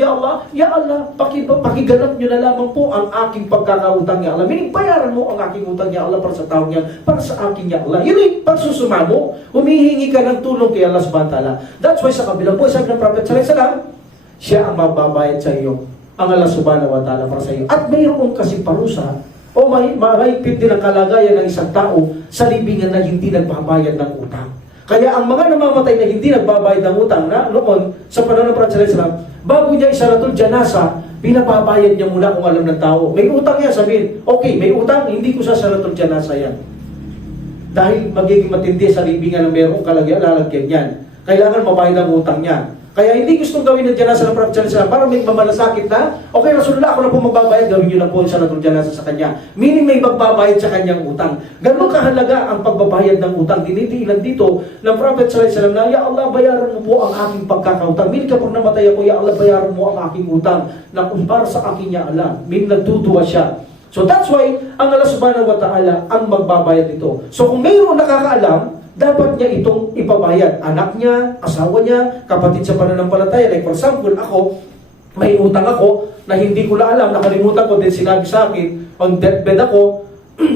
Ya Allah, pakiganap niyo na lamang po ang aking pagkakautang, Ya Allah. Meaning, bayaran mo ang aking utang, Ya Allah, para sa taong yan, para sa akin, Ya Allah. Yun yung pagsusumamo, humihingi ka ng tulong kay Allah sa batala. That's why sa kabilang po, sabi ng Prophet sallallahu alaihi wasallam, siya ang magbabayad sa iyo, ang Allah subhanahu wa ta'ala para sa iyo. At mayroon kasi parusa o mahigpit din ang kalagayan ng isang tao sa libingan na hindi nagbabayad ng utang. Kaya ang mga namamatay na hindi nagbabayad ng utang na noon sa panahon ng Prophet sallallahu alaihi wasallam, bago niya isaratul janasa, pinapabayad niya muna kung alam ng tao. May utang yan, sabihin, okay, may utang, hindi ko sasaratul janasa yan. Dahil magiging matindi sa libingan ng mayroong kalagayan, lalagyan yan. Kailangan mabayad ang utang niya. Kaya hindi gustong gawin ng janasa ng Prophet sallallahu alaihi wasallam para may mamalasakit na, okay, Rasulullah, ako na po magbabayad, gawin niyo na po sa salatul janasa sa kanya. Meaning may magbabayad sa kanyang utang. Ganun kahalaga ang pagbabayad ng utang. Dinitiilan dito ng Prophet sallallahu alaihi wasallam na, Ya Allah, bayaran mo po ang aking pagkakautang. Meaning kapag namatay ako, Ya Allah, bayaran mo ang aking utang na para sa akin, Ya Allah. Meaning nagtutuwa siya. So that's why ang Allah subhanahu wa ta'ala ang magbabayad nito. So kung mayroon nakakaalam, dapat niya itong ipabayad. Anak niya, asawa niya, kapatid sa pananampalataya. Like for example, ako, may utang ako na hindi ko na alam, nakalimutan ko din sinabi sa akin, on deathbed ako,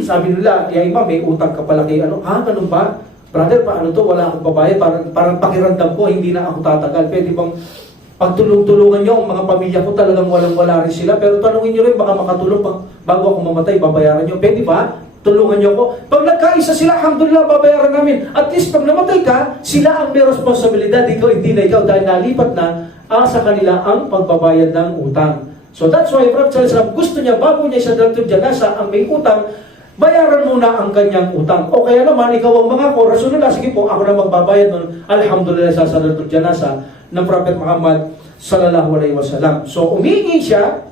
sabi nila, Ya Imam, may utang ka pala kay ano. Ganun ba? Brother, paano to? Wala akong babayad. Parang pakiramdam ko, hindi na ako tatagal. Pwede bang pagtulong-tulungan niyo ang mga pamilya ko, talagang walang-wala rin sila. Pero tanungin niyo rin, baka makatulong bago ako mamatay, babayaran niyo. Pwede ba? Tulungan niyo ako. Pag nagkaisa sila, alhamdulillah, babayaran namin. At least pag namatay ka, sila ang may responsibilidad. Ikaw, hindi na ikaw dahil nalipat na sa kanila ang pagbabayad ng utang. So that's why Prophet sallallahu alaihi wasallam gusto niya, bago niya sa dalatul janasa ang may utang, bayaran muna ang kanyang utang. O kaya naman, ikaw ang mga ko, Rasulullah, sige po, ako na magbabayad nun. Alhamdulillah sa dalatul janasa ng Prophet Muhammad sallallahu alaihi wasallam. So umingi siya,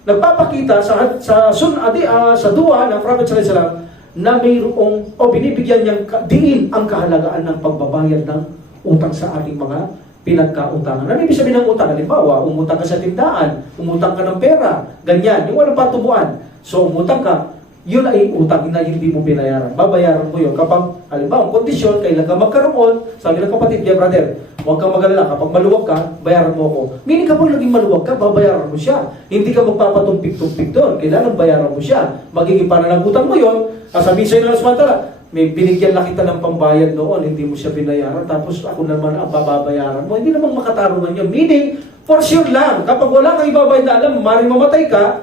nagpapakita sa dua ng Prophet sallallahu alaihi wasallam na mayroong binibigyan niyang diin ang kahalagaan ng pagbabayad ng utang sa ating mga pinagkautangan. Ano ibig sabihin ng utang? Halimbawa, umutang ka sa tindahan, umutang ka ng pera, ganyan, yung walang patubuan. So umutang ka, yun ay utang na hindi mo binayaran. Babayaran mo yun. Kapag, halimbawa, ang kondisyon, kailan ka magkaroon, sabi ng kapatid, yeah brother, huwag kang mag-alala. Kapag maluwag ka, bayaran mo ako. Meaning kapag naging maluwag ka, babayaran mo siya. Hindi ka magpapatumpik-tumpik doon. Kailangan bayaran mo siya. Magiging pananagutan mo yun, sabihin sa'yo ng Allah subhanahu wa ta'ala, may binigyan na kita ng pambayad noon, hindi mo siya binayaran, tapos ako naman ang babayaran mo. Hindi naman makatarungan yun. Meaning, for sure lang, kapag wala kang ibabayad na alam, maaaring mamatay ka,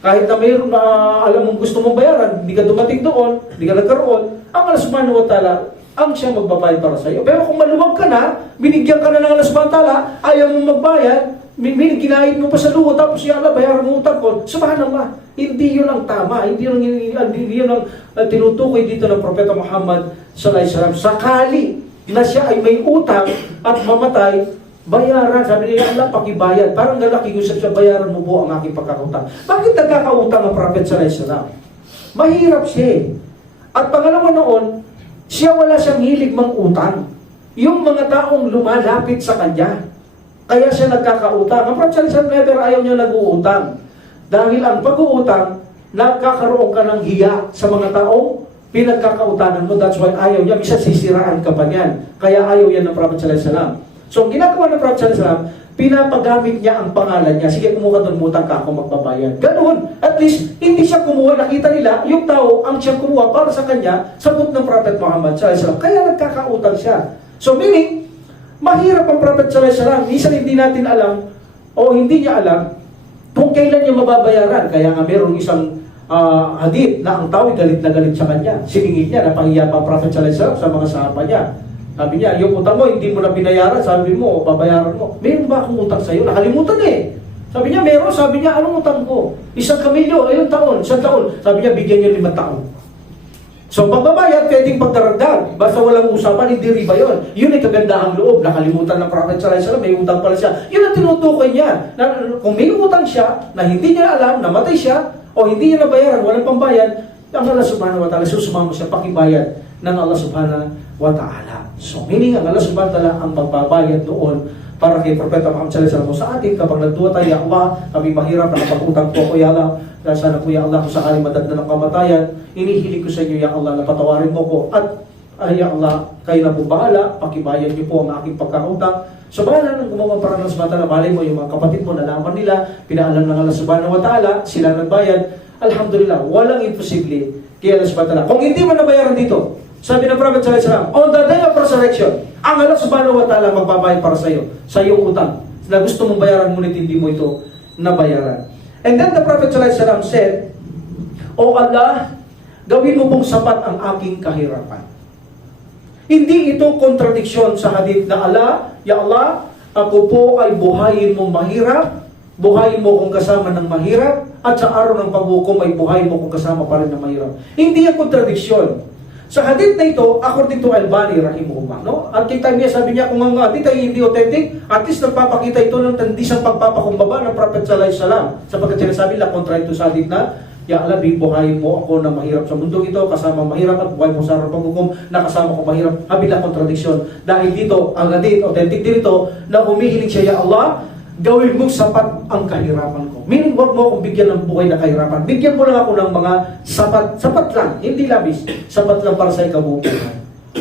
kahit na mayroon na alam mong gusto mong bayaran, hindi ka dumating doon, hindi ka nagkaroon, ang Allah subhanahu wa ta'ala, ang siyang magbabayad para sa iyo. Pero kung maluwag ka na, binigyan ka na ng Allah subhanahu wa ta'ala, ayaw mong magbayad, meaning ginahit mo pa sa luho, tapos ya Allah, bayaran mo utang ko, subhanallah, hindi yun ang tama, hindi yun ang tinutukoy dito ng Propeta Muhammad sallallahu alaihi wasallam. Sakali na siya ay may utang at mamatay, bayaran. Sabi niya, Allah, pakibayad. Parang nalaki-usap siya, bayaran mo po ang aking pagkakautang. Bakit nagkakautang ang Prophet sallallahu alaihi wasallam? Mahirap siya. At pangalawa noon, siya wala siyang hilig mangutang. Yung mga taong lumalapit sa kanya, kaya siya nagkakautang. Ang Prophet sallallahu alaihi wasallam never ayaw niya nag-uutang. Dahil ang pag-uutang, nagkakaroon ka ng hiya sa mga taong pinagkakautangan mo. That's why ayaw niya. Bisa sisiraan ka pa niyan. Kaya ayaw yan ng Prophet sallallahu alaihi wasallam. So, ang ginagawa ng Prophet sallallahu alaihi wasallam, pinapagamit niya ang pangalan niya. Sige, kumuha doon, mutang ka, ako magbabayad. Ganoon. At least, hindi siya kumuha. Nakita nila, yung tao, ang siyang kumuha para sa kanya, sagot ng Prophet Muhammad sallallahu alaihi wasallam. Kaya nagkakautang siya. So, meaning, mahirap ang Prophet sallallahu alaihi wasallam. Minsan hindi natin alam, o hindi niya alam, kung kailan niya mababayaran. Kaya nga mayroong isang hadith na ang tao galit na galit sa kanya. Siningit niya, napahiya pa ang Prophet sallallahu alaihi wasallam sa mga sahaba niya. Sabi niya, yung utang mo, hindi mo na binayaran. Sabi mo, babayaran mo. Meron ba akong utang sa'yo? Nakalimutan eh. Sabi niya, meron. Sabi niya, anong utang ko? Isang kamilyo, ilang taon? Isang taon. Sabi niya, bigyan niyo 5 taon. So, pagbabayad, pwedeng pagdaragdag. Basta walang usapan, hindi riba yun. Yun ay kagandahang loob. Nakalimutan ng Prophet sallallahu alaihi wasallam, may utang pala siya. Yun ang tinutukoy niya. Na, kung may utang siya, na hindi niya alam, namatay siya, o hindi niya nabayaran, walang pambayad, ang Allah subhanahu wa ta'ala, susumama siya pakibayad ng Allah subhanahu wa ta'ala. So, meaning, ang Allah subhanahu wa ta'ala ang magbabayad noon para kay Propeta Muhammad sallallahu alaihi wasallam. Sa atin, kapag nagduwa tayo, ya Allah, kami mahirap, nakapag-utang po ko, ya Allah, sana po, ya Allah, kung sakaling madagda ng kamatayan, inihiling ko sa inyo, ya Allah, na patawarin mo ko, at, ya Allah, kayo na po bahala, pakibayan niyo po ang aking pagkakautang. So, bahala nang gumawa para ng subhanahu wa ta'ala, malay mo, yung mga kapatid mo, nalaman nila, pinaalam ng Allah subhanahu wa ta'ala, sila nagbayad, alhamdulillah, walang imposible kay Allah subhanahu wa ta'ala. Kung hindi mo nabayaran dito, sabi ng Prophet sallallahu alaihi wasallam, on the day of resurrection, ang Allah subhanahu wa ta'ala magbabayad para sa iyo, sa iyong utang, na gusto mong bayaran ngunit hindi mo ito nabayaran. And then the Prophet sallallahu alaihi wasallam said, O Allah, gawin mo pong sapat ang aking kahirapan. Hindi ito kontradiksyon sa hadith na Ya Allah, ako po ay buhayin mo mahirap, buhayin mo kung kasama ng mahirap, at sa araw ng paghukom ay buhayin mo kung kasama pa rin ng mahirap. Hindi yung kontradiksyon. Sa hadith na ito, according to Albani, rahimahullah, no? At kita niya, sabi niya, kung ang hadith ay hindi authentic, at least nagpapakita ito ng tandisang pagpapakumbaba ng Prophet sallallahu alaihi wasallam. Sapagkat sinasabi lang, kontra ito sa hadith na, Ya Allah, buhayin mo ako na mahirap sa mundo ito, kasama mahirap, at buhay mo sa araw ng paghukom na kasama ko mahirap. Habila kontradiksyon. Dahil dito, ang hadith, authentic din ito, na humihiling siya, Ya Allah, gawin mo sapat ang kahirapan ko. Meaning, huwag mo akong bigyan ng buhay na kahirapan. Bigyan mo lang ako ng mga sapat lang, hindi labis, sapat lang para sa ikabubuhay.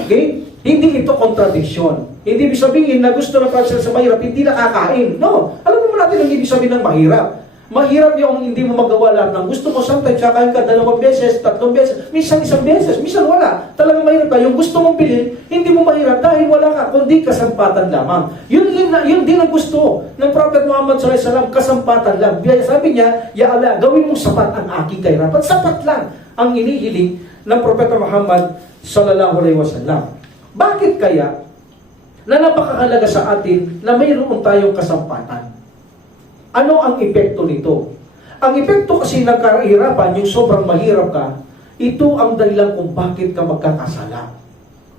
Okay? Hindi ito kontradiksyon. Hindi ibig sabihin na gusto na para sa mahirap, hindi nakakain. No. Alam mo natin ang ibig sabihin ng mahirap. Mahirap yung hindi mo magawa lahat ng gusto mo. Sometimes, kakain ka 2 beses, 3 beses, minsan 1 beses, minsan wala. Talagang mahirap ka. Yung gusto mong bilhin, hindi mo mahirap dahil wala ka, kundi kasampatan lamang. Yun din ang gusto ng Prophet Muhammad sallallahu alaihi wasallam, kasampatan lang. Sabi niya, Ya Allah, gawin mong sapat ang aking kahirapan. Sapat lang ang inihiling ng Propeta Muhammad sallallahu alaihi wasallam. Bakit kaya na napakahalaga sa atin na mayroon tayong kasampatan? Ano ang epekto nito? Ang epekto kasi ng kahirapan, yung sobrang mahirap ka, ito ang dahilan kung bakit ka magkakasala.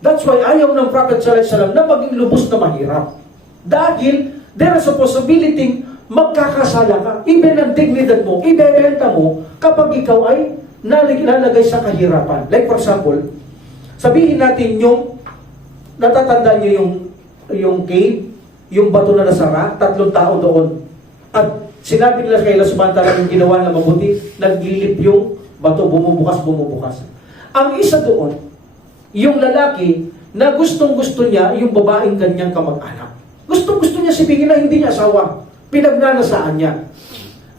That's why ayaw ng Prophet sallallahu alaihi wasallam na maging lubos na mahirap. Dahil there is a possibility magkakasala ka. Even ang dignidad mo, ibebenta mo kapag ikaw ay nalagay sa kahirapan. Like for example, sabihin natin yung natatandaan nyo yung cave, yung bato na nasara, 3 tao doon. At sinabi nila kay Allah subhanahu wa ta'ala yung ginawa na mabuti, naglilip yung bato, bumubukas. Ang isa doon, yung lalaki na gustong-gusto niya yung babaeng kanyang kamag-anak. Gustong-gusto niya sibingin na hindi niya asawa. Pinagnanasaan niya.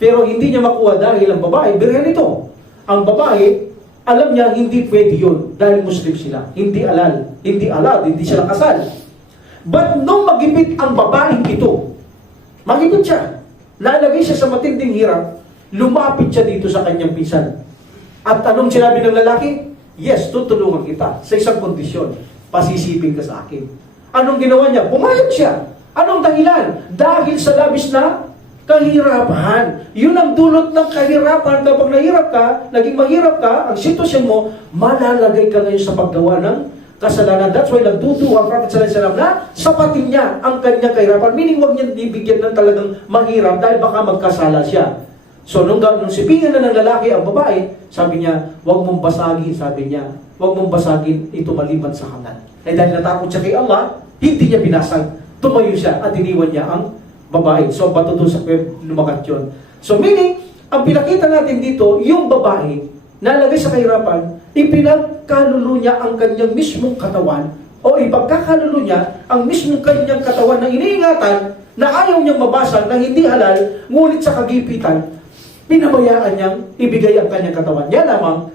Pero hindi niya makuha dahil ang babae, birhen ito. Ang babae alam niya hindi pwede yun dahil Muslim sila. Hindi allowed, hindi sila kasal. But nung magipit ang babaeng ito, magipit siya, nalagay siya sa matinding hirap, lumapit siya dito sa kanyang pinsan. At anong sinabi ng lalaki? Yes, tutulungan kita sa isang kondisyon. Pasisipin ka sa akin. Anong ginawa niya? Pumayag siya. Anong dahilan? Dahil sa labis na kahirapan. Yun ang dulot ng kahirapan. Kapag nahirap ka, naging mahirap ka, ang sitwasyon mo, malalagay ka ngayon sa paggawa ng kasalanan. That's why nagtuto ang Prophet sallallahu alaihi wasallam na sapatin niya ang kanyang kahirapan. Meaning, huwag niya bibigyan ng talagang mahirap dahil baka magkasala siya. So, nung sipingan na ng lalaki ang babae, sabi niya, huwag mong basagin, sabi niya, huwag mong basagin ito maliban sa hangad. Eh dahil natakot siya kay Allah, hindi niya binasag. Tumayo siya at iniwan niya ang babae. So, bato doon sa lumagat yun. So, meaning, ang pinakita natin dito, yung babae, nalagay sa kahirapan, ipinagkalulo niya ang kanyang mismong katawan, o ipagkakalulo niya ang mismong kanyang katawan na iniingatan, na ayaw niyang mabasag, na hindi halal, ngunit sa kagipitan, pinabayaan niyang ibigay ang kanyang katawan. Yan lamang,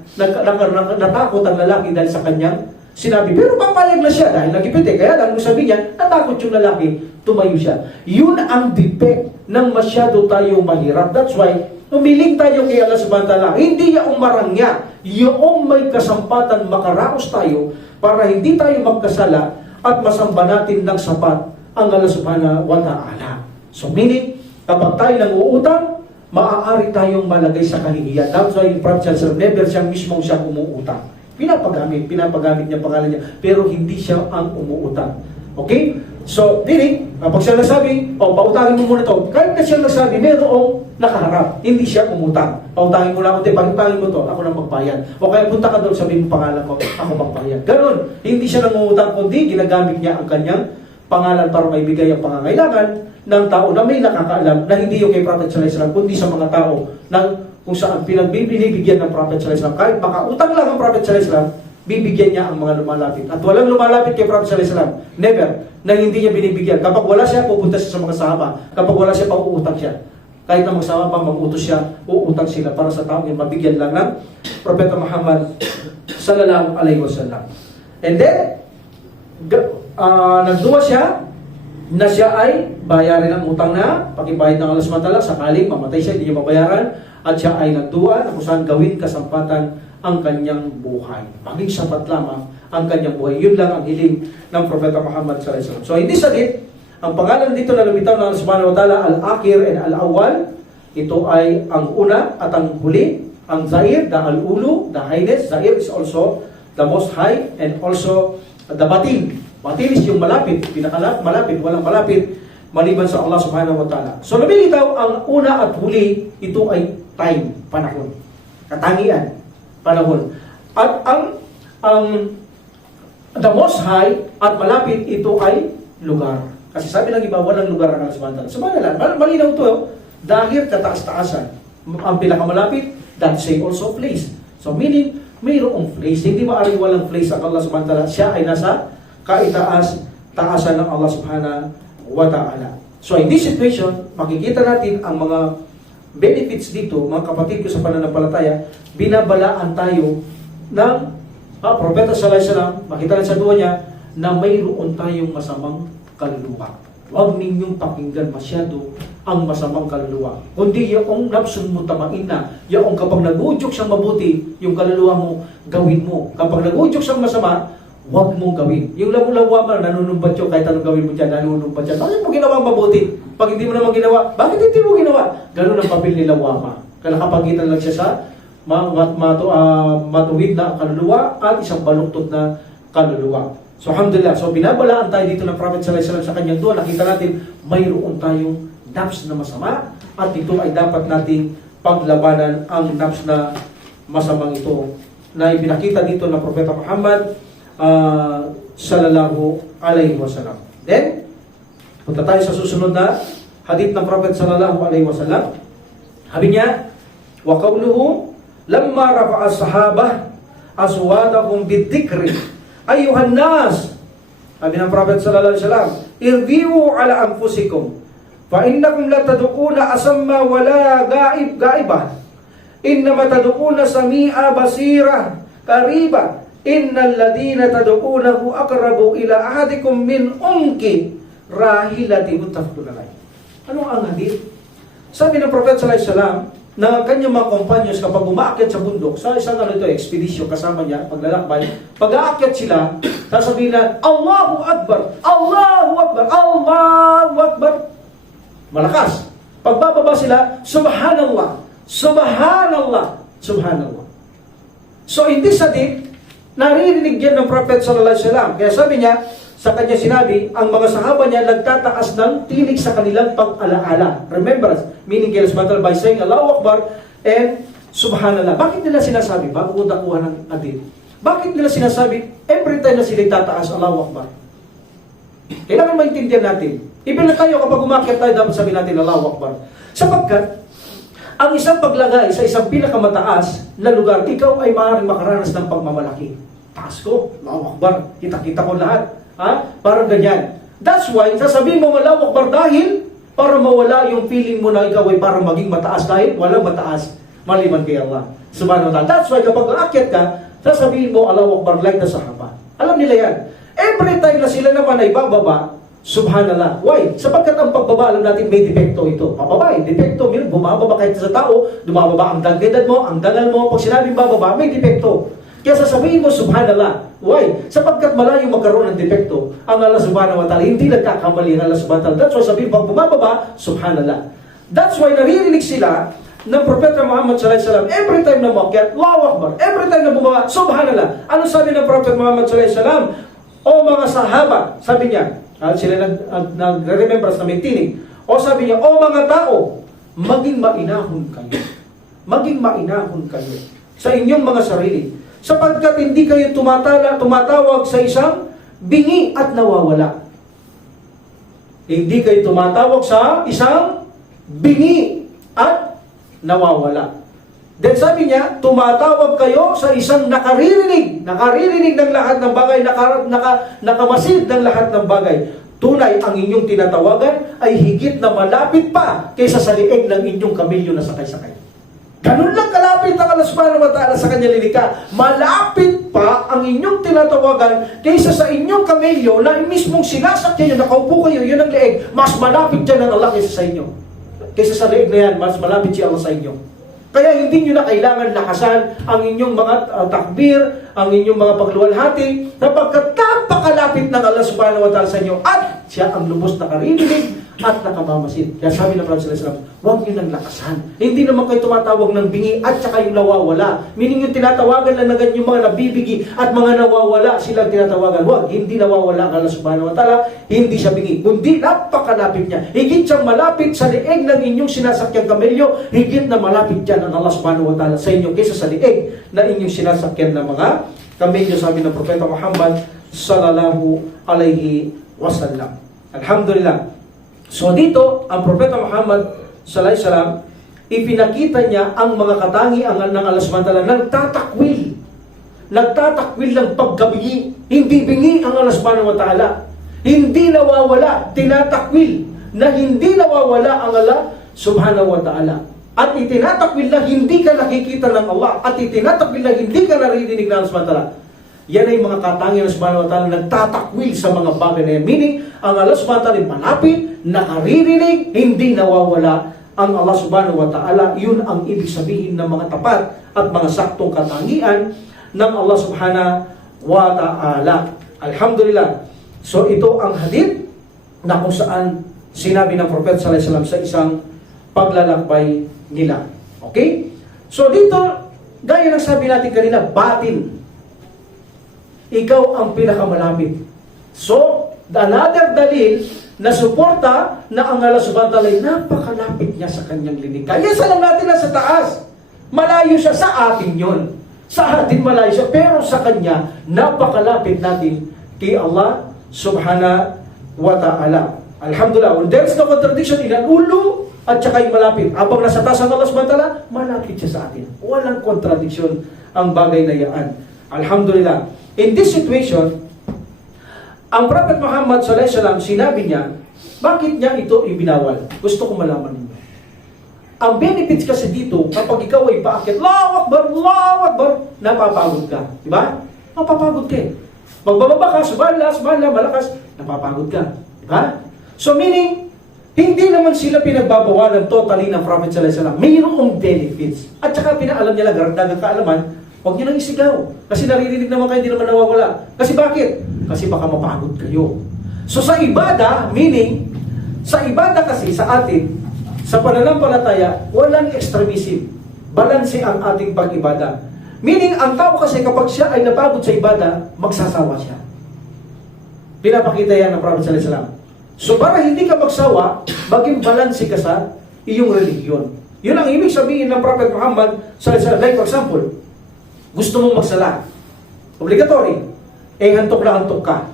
natakot ang lalaki dahil sa kanyang sinabi. Pero papayag na siya dahil nagipit eh. Kaya lang, sabi niya, natakot yung lalaki, tumayo siya. Yun ang defect ng masyado tayo mahirap. That's why, umiling tayo kay Allah subhanahu wa ta'ala. Hindi yung marangya, yung may kasampatan makaraos tayo para hindi tayo magkasala at masamba natin ng sapat ang Allah subhanahu wa ta'ala. So meaning, kapag tayo nang uutang, maaari tayong malagay sa kahihiyan. That's why yung Prophet never siyang mismong siyang umuutang. Pinapagamit niya pangalan niya, pero hindi siya ang umuutang. Okay? So, kapag siya nagsabi, pautangin mo muna ito. Kahit na siya nagsabi, mayroong nakaharap. Hindi siya umutang. Pautangin mo na ako, pagutangin mo ito, ako nang magbayad. O kaya punta ka doon, sabihin mo pangalan ko, ako magbayad. Ganon. Hindi siya nang umutang, kundi ginagamit niya ang kanyang pangalan para maibigay ang pangangailangan ng tao na may nakakaalam na hindi yung kay Prophet sallallahu alaihi wasallam, kundi sa mga tao na kung saan pinagbibigyan ng Prophet sallallahu alaihi wasallam. Kahit makautang lang ang Prophet sallallahu alaihi wasallam, bibigyan niya ang mga lumalapit. At walang lumalapit kay Prophet sallallahu alaihi wasallam, never, na hindi niya binibigyan. Kapag wala siya, pupunta siya sa mga sahaba. Kapag wala siya, pauutang siya. Kahit na magsama pa, mag-utos siya, uutang sila para sa tao yung mabigyan lang ng Propeta Muhammad sallallahu alaihi wasallam. And then, nagduwa siya na siya ay bayarin ang utang na pakibayad ng Allah subhanahu wa ta'ala sakaling mamatay siya, hindi niya mabayaran, at siya ay nagduwa na kung saan gawin kasampatan ang kanyang buhay. Maging sapat lamang ang kanyang buhay. Yun lang ang hiling ng Propeta Muhammad sallallahu alaihi wasallam. So hindi saglit, ang pangalan dito na lumitaw ng Allah subhanahu wa ta'ala, Al-Akhir and Al-Awwal, ito ay ang una at ang huli, ang Zahir, the Al-Ulu, the Highness. Zahir is also the most high, and also the Batin. Batin is yung malapit, malapit, walang malapit, maliban sa Allah subhanahu wa ta'ala. So lumilitaw, ang una at huli, ito ay time, panahon. Katangian, panahon. At ang the most high at malapit, ito ay lugar. Kasi sabi ng iba, walang lugar ang Allah subhanahu wa ta'ala. Subhanallah, malinaw ito, dahil kataas-taasan. Ang pinakamalapit, that say also place. So meaning, mayroong place. Hindi maaaring walang place ang Allah subhanahu wa ta'ala. Siya ay nasa kaitaas-taasan ng Allah subhanahu wa ta'ala. So in this situation, makikita natin ang mga benefits dito, mga kapatid ko sa pananampalataya, binabalaan tayo ng Propeta sallallahu alaihi wasallam, makita natin sa duwa niya, na mayroon tayong masamang kaluluwa. Huwag ninyong pakinggan masyado ang masamang kaluluwa. Kundi yung nafsun mo tamain na, yung kapag nag-udyok siyang mabuti, yung kaluluwa mo, gawin mo. Kapag nag-udyok siyang masama, huwag mong gawin. Yung lamu-lawama, nanunumbat yun, kahit anong gawin mo dyan, nanunumbat yan. Bakit mo ginawa mabuti? Pag hindi mo naman ginawa, bakit hindi mo ginawa? Ganun ang papel ni lawama. Kalakapagitan lang siya sa matuwid na kaluluwa at isang baluktot na kaluluwa. So alhamdulillah, so binabalaan tayo dito ng Prophet sallallahu alaihi wasallam sa kanyang dua. Nakita natin, mayroon tayong nafs na masama at ito ay dapat nating paglabanan ang nafs na masamang ito na ipinakita dito ng Propeta Muhammad sallallahu alaihi wasallam. Then, punta tayo sa susunod na hadith ng Prophet sallallahu alaihi wasallam. Sabi niya, wa qawluhu lamma rafa'a as-sahabah aswadahum bid-dhikri ayuhan nas. Sabi ng Prophet sallallahu alaihi wasallam, irbiu ala anfusikum fa innakum la tad'una asamma wala ga'ibah innama tad'una sami'a basira qariba innal ladina tad'unahu aqrabu ila ahadikum min unki rahilati. Muttafaqun alayh. Ano ang hadith? Sabi ng Prophet sallallahu alaihi wasallam na kanyang mga companions kapag umaakyat sa bundok, sa isang expedition kasama niya, paglalakbay, pag-aakyat sila, sasabihin na, Allahu Akbar! Allahu Akbar! Allahu Akbar! Malakas. Pagbababa sila, Subhanallah! Subhanallah! Subhanallah. So in this hadith, naririnig yan ng Prophet sallallahu alaihi wasallam. Kaya sabi niya, sa kanya sinabi, ang mga sahaba niya nagtataas ng tinig sa kanilang pag-alaala. Remembrance, meaning kilos battle by saying Allahu Akbar and Subhanallah. Bakit nila sinasabi? Bago ko nakuha ng hadith. Bakit nila sinasabi every time na sila tataas Allahu Akbar? Kailangan maintindihan natin. Ibig na tayo kapag umakyat tayo, dapat sabihin natin Allahu Akbar. Sapagkat, ang isang paglagay sa isang pinakamataas na lugar, ikaw ay maaaring makaranas ng pagmamalaki. Taas ko, Allahu Akbar, kita-kita ko lahat. Parang ganyan. That's why, sasabihin mo Allahu Akbar dahil para mawala yung feeling mo na ikaw ay parang maging mataas dahil walang mataas maliban kay Allah subhanahu wa ta'ala. That's why kapag aakyat ka, sasabihin mo Allahu Akbar like the sahaba. Alam nila yan. Every time na sila naman ay bababa, Subhanallah. Why? Sapagkat ang pagbaba, alam natin may depekto ito. Pababa, depekto, bumababa kahit sa tao, dumababa ang dagdedad mo, ang dangal mo. Pag sinabing bababa, may depekto. Kaya sasabihin mo, Subhanallah. Why? Sapagkat malayo magkaroon ng depekto ang Allah subhanahu wa ta'ala. Hindi nagkakamali ang Allah subhanahu wa ta'ala. That's why sabihin, pag bumababa, Subhanallah. That's why naririnig sila ng Propeta Muhammad sallallahu alaihi wasallam every time na umakyat, Allahu Akbar. Every time na bumaba, Subhanallah. Ano sabi ng Propeta Muhammad sallallahu alaihi wasallam? O mga sahaba, sabi niya, sila nag-remembrance na may tinig. O sabi niya, o mga tao, maging mainahon kayo. Maging mainahon kayo sa inyong mga sarili. Sapagkat hindi kayo tumatawag sa isang bingi at nawawala. Hindi kayo tumatawag sa isang bingi at nawawala. Then sabi niya, tumatawag kayo sa isang nakaririnig ng lahat ng bagay, nakamasid ng lahat ng bagay. Tunay, ang inyong tinatawagan ay higit na malapit pa kaysa sa lieg ng inyong kamilyo na sakay-sakay. Ganun lang kalapit ang Allah subhanahu wa ta'ala sa kanya lilikha. Malapit pa ang inyong tinatawagan kaysa sa inyong kamelyo na mismong sinasakyan nyo, nakaupo kayo, yun ang leeg. Mas malapit dyan ang Allah kaysa sa inyo. Kaysa sa leeg na yan, mas malapit siya Allah sa inyo. Kaya hindi nyo na kailangan lakasan ang inyong mga takbir, ang inyong mga pagluwalhati, napagkat napakalapit ng Allah subhanahu wa ta'ala sa inyo at siya ang lubos na karirinig at nakamamasid. Kaya sabi ng Prophet sallallahu alaihi wasallam, huwag nyo nang lakasan. Hindi naman kayo tumatawag ng bingi at saka yung nawawala. Meaning yung tinatawagan lang na ganyan yung mga nabibigi at mga nawawala silang tinatawagan. Huwag, hindi nawawala ang Allah subhanahu wa ta'ala, hindi siya bingi. Kundi napakalapit niya. Higit siyang malapit sa lieg ng inyong sinasakyang kamelyo, higit na malapit dyan ang Allah subhanahu wa ta'ala sa inyo kaysa sa lieg na inyong sinasakyan ng mga kamelyo, sabi ng Propeta Muhammad sallallahu alaihi wasallam. Alhamdulillah. So dito, ang Propeta Muhammad sallallahu alaihi wasallam, ipinakita niya ang mga katangian ng Allah subhanahu wa ta'ala, nagtatakwil ng pagkabingi. Hindi bingi ang Allah subhanahu wa ta'ala. Hindi nawawala, tinatakwil na hindi nawawala ang Allah subhanahu wa ta'ala. At itinatakwil na hindi ka nakikita ng Allah, at itinatakwil na hindi ka naririnig ng Allah subhanahu wa ta'ala. Yan ay mga katangian ng subhanahu wa ta'ala nagtatakwil sa mga bagay na yan. Meaning, ang Allah subhanahu wa ta'ala malapit, nakaririnig, hindi nawawala ang Allah subhanahu wa ta'ala. Yun ang ibig sabihin ng mga tapat at mga saktong katangian ng Allah subhanahu wa ta'ala. Alhamdulillah. So ito ang hadith na kung saan sinabi ng Prophet sallallahu alaihi wasallam sa isang paglalakbay nila. Okay? So dito, gaya ng sabi natin kanina, batin. Ikaw ang pinakamalapit. So, another dalil na suporta na ang Allah subhanahu wa ta'ala ay napakalapit niya sa kanyang lilikha. Yes, alam natin na sa taas. Malayo siya sa atin yun. Sa atin malayo siya. Pero sa kanya, napakalapit natin kay Allah subhanahu wa ta'ala. Alhamdulillah. Well, there is no contradiction in al-ulu at saka yung malapit. Abang nasa taas ang Allah subhanahu wa ta'ala, malapit siya sa atin. Walang contradiction ang bagay na yan. Alhamdulillah. In this situation, ang Prophet Muhammad sallallahu alaihi wasallam, sinabi niya, bakit niya ito ibinawal? Gusto ko malaman ninyo. Ang benefits kasi dito, kapag ikaw ay paakyat, Allahu Akbar, napapagod ka. Di ba? Napapagod ka eh. Magbababa ka, subhanallah, malakas, napapagod ka. Di ba? So meaning, hindi naman sila pinagbabawalan totally ng Prophet sallallahu alaihi wasallam. Mayroong benefits. At saka pinaalam nila, dagang kaalaman, huwag nyo nang isigaw. Kasi naririnig naman kayo, hindi naman nawawala. Kasi bakit? Kasi baka mapagod kayo. So sa ibada, meaning, sa ibada kasi sa atin, sa pananampalataya, walang extremism. Balanse ang ating pag-ibada. Meaning, ang tao kasi kapag siya ay napagod sa ibada, magsasawa siya. Pinapakita yan ng Prophet sallallahu alaihi wasallam. So para hindi ka magsawa, maging balanse ka sa iyong religion. Yun ang ibig sabihin ng Prophet Muhammad sallallahu alaihi wasallam. Like for example, gusto mong magsala. Obligatory. Hantok na hantok ka.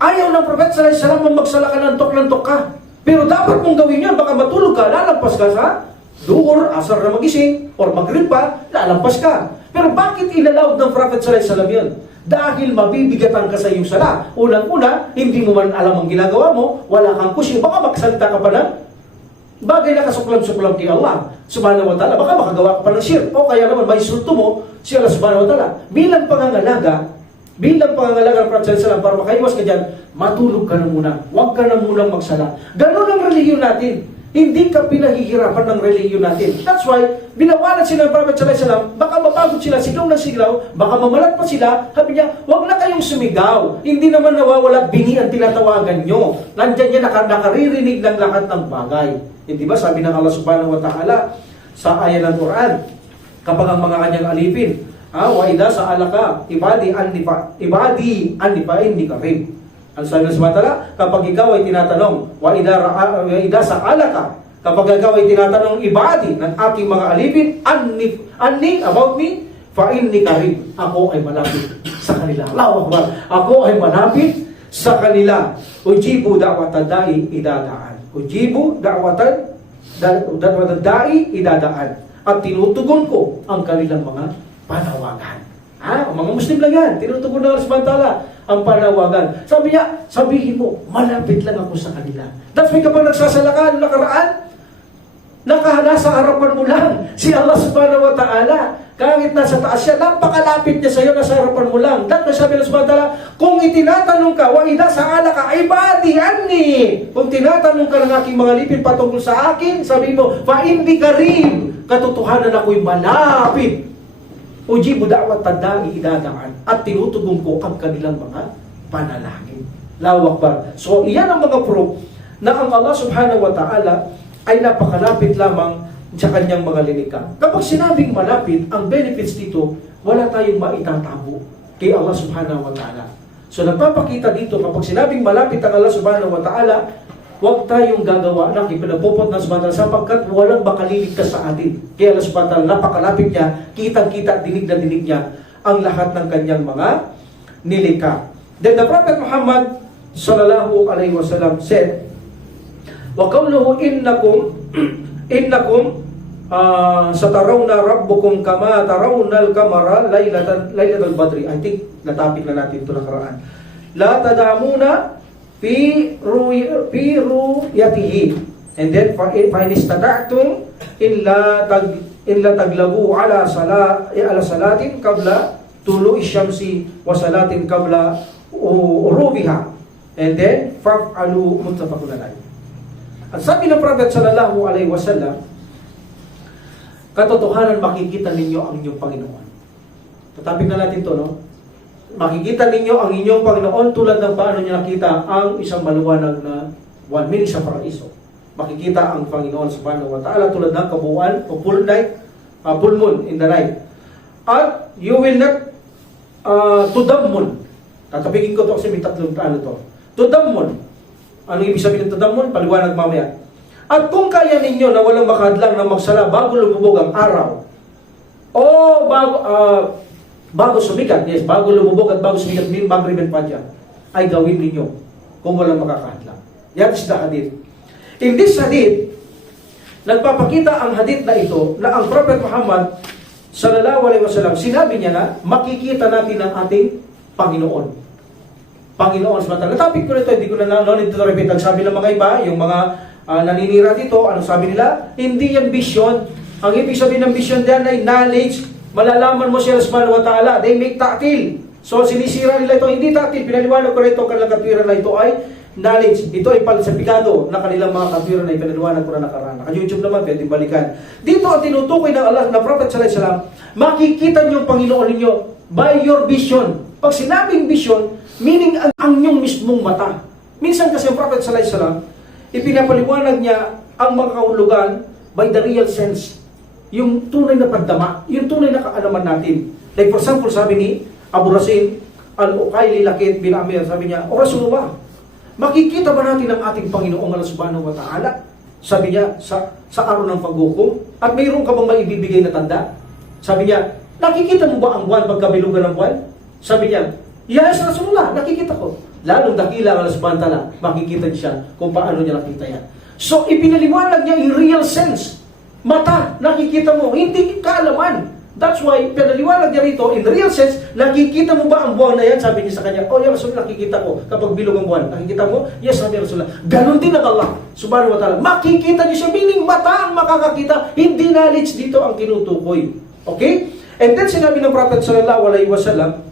Ayaw ng Prophet sallallahu alaihi wasallam magsala ka, hantok ka. Pero dapat mong gawin yun, baka matulog ka, lalampas ka sa duhur, asar na magising, or maghrib pa, lalampas ka. Pero bakit inallowed ng Prophet sallallahu alaihi wasallam yun? Dahil mabibigatan ka sa iyong sala. Unang-una, hindi mo man alam ang ginagawa mo, wala kang kusyo, baka magsalita ka pa ng bagay na kasuklam-suklam kay Allah subhanahu wa ta'ala, baka makagawa ka pa ng shirk, o kaya naman may insulto mo si Allah subhanahu wa ta'ala. Bilang pangangalaga ng Prophet sallallahu alaihi wasallam, para makaiwas ka dyan, matulog ka na muna. Huwag ka na munang magsala. Ganon ang relihiyon natin. Hindi ka pinahihirapan ng relihiyon natin. That's why, binawalan sila ng Prophet sallallahu alaihi wasallam, baka mapagod sila, sigaw ng sigaw, baka mamalat pa sila, sabi niya, huwag na kayong sumigaw. Hindi naman nawawala bingi ang tinatawagan nyo. Nandyan niya nakaririnig ng lahat ng bagay. Hindi ba, sabi ng Allah subhanahu wa ta'ala, sa ayat ng Quran, kapag ang mga kanyang alipin, wa idha sa'alaka ibadi annifa inni karim. Ang sabi ng Subhanahu, kapag ikaw ay tinatanong, wa idha sa'alaka, kapag ikaw ay tinatanong ibadi ng aking mga alipin, anni about me, fa inni karim. Ako ay malapit sa kanila. Allahu Akbar. Ako ay malapit sa kanila. Ujibu da'watad da'i idadaan. Ujibu da'watad da'i idadaan. At tinutugon ko ang kanilang mga panawagan. Ang mga Muslim lang yan. Tinutugon na Allah subhanahu wa ta'ala ang panawagan. Sabi niya, sabihin mo, malapit lang ako sa kanila. That's why kapag nagsasala ka, nakaraan, nasa harapan mo lang si Allah subhanahu wa ta'ala. Kahit nasa taas siya, napakalapit niya sa iyo, nasa harapan mo lang. That's why sabi Allah subhanahu wa ta'ala, kung itinatanong ka, wa idha sa'alaka ibadi anni. Kung tinatanong ka ng aking mga lipin patungkol sa akin, sabi mo, fa inni karim. Katotohanan ako'y malapit. Ujibu da'watad da'i idadaan, at tinutugon ko ang kanilang mga panalangin. Allahu Akbar. So, iyan ang mga proof na ang Allah subhanahu wa ta'ala ay napakalapit lamang sa kanyang mga linikha. Kapag sinabing malapit, ang benefits dito, wala tayong maitatago kay Allah subhanahu wa ta'ala. So, nagpapakita dito, kapag sinabing malapit ang Allah subhanahu wa ta'ala, huwag tayong gagawa ng ipinapupot ng subhanahu wa ta'ala sapagkat walang makaliligtas sa atin. Kaya Allah subhanahu wa ta'ala, napakalapit niya, kitang-kita, dinig na dinig niya ang lahat ng kanyang mga nilikha. Then the Prophet Muhammad sallallahu alaihi wasallam said, wa qawluhu innakum satarawna rabbukum kama tarawna al-qamara laylatal badri. I think natapik na natin ito na karaan. La tadamuna fi ru'yatihi, and then fa in istata'tum illa taglabu ala salatin qabla tulu'i syamsi wa salatin qabla urubiha, and then fa'alu muttafaqun alayh. At sabi ng Prophet sallallahu alaihi wasallam, katotohanan makikita ninyo ang inyong Panginoon. Tatapik na natin to, no? Makikita ninyo ang inyong Panginoon tulad ng paano niya nakita ang isang maliwanag na buwan, meaning sa paraiso. Makikita ang Panginoon subhanahu wa ta'ala tulad ng kabuuan o full moon in the night. At you will not tudammun. Tatapigin ko to kasi may tatlong ano to. Tudammun. Ano ibig sabihin ng tudammun? Paliwanag mamaya. At kung kaya ninyo na walang makadlang na magsala bago lumubog ang araw, o bago sumikat, yes, bago lumubog at bago sumikat, Maghrib and Fajr, ay gawin ninyo kung walang makakahadlang. Yan is the hadith. In this hadith, nagpapakita ang hadith na ito na ang Prophet Muhammad sallallahu alaihi wasallam, sinabi niya na makikita natin ang ating Panginoon. Panginoon sa mata. Natapik ko nito, hindi ko na no need to repeat. Nagsabi ng mga iba, yung mga naninira dito, ano sabi nila? Hindi yan vision. Ang ibig sabihin ng vision diyan ay knowledge. Malalaman mo siya subhanahu wa ta'ala. They make ta'til. So sinisira nila ito, hindi ta'til. Pinaliwanag ko na ito, kanilang katwiran na ito ay knowledge. Ito ay falsifikado na kanilang mga katwiran na ipinaliwanag ko na nakaraan. Naka-YouTube naman, pwede balikan. Dito ang tinutukoy ng Allah na Prophet sallallahu alaihi wasallam, makikita niyo ang Panginoon ninyo by your vision. Pag sinabing vision, meaning ang inyong mismong mata. Minsan kasi ang Prophet sallallahu alaihi wasallam, ipinapaliwanag niya ang mga kahulugan by the real sense. Yung tunay na pagdama, yung tunay na kaalaman natin. Like for example, sabi ni Abu Rasin al-Uqayli Lakit bin Amir, sabi niya, O Rasulullah, makikita ba natin ang ating Panginoong Allah subhanahu wa ta'ala? Sabi niya, sa araw ng paghukom, at mayroon ka bang maibibigay na tanda? Sabi niya, nakikita mo ba ang buwan pagkabilugan ng buwan? Sabi niya, yes, Rasulullah, nakikita ko. Lalong dakila ang Allah subhanahu wa ta'ala, makikita niya kung paano niya nakita yan. So, ipinaliwanag niya in real sense. Mata, nakikita mo, hindi kaalaman. That's why, pinaliwanag niya rito, in real sense, nakikita mo ba ang buwan na yan? Sabi niya sa kanya, oh, ya Rasulullah, nakikita ko kapag bilog ang buwan. Nakikita mo? Yes, sabi Rasulullah. Ganon din ang Allah, subhanahu wa ta'ala. Makikita niya siya, meaning mata ang makakakita, hindi knowledge dito ang tinutukoy. Okay? And then sinabi ng Prophet sallallahu alaihi wasallam,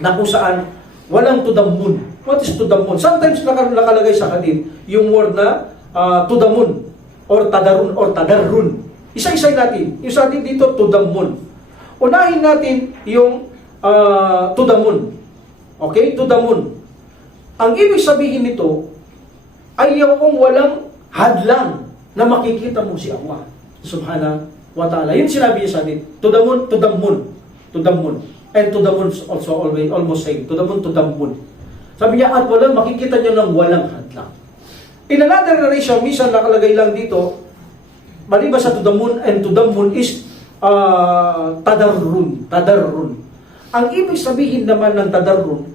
na kung saan, walang to the moon. What is to the moon? Sometimes nakalagay sa hadith, yung word na to the moon, or tadarrun. Isa-isay natin. Yung sa atin dito, to the moon. Unahin natin yung to the moon. Okay? To the moon. Ang ibig sabihin nito ay yung walang hadlang na makikita mo si Allah subhanahu wa ta'ala. Yun sinabi niya sa atin. To the moon, to the moon. To the moon. And to the moon also almost saying. To the moon, to the moon. Sabi niya, at walang makikita niyo ng walang hadlang. In another narration, minsan nakalagay lang dito, maliban sa to the moon and to the moon is tadarrun. Tadarrun. Ang ibig sabihin naman ng tadarrun,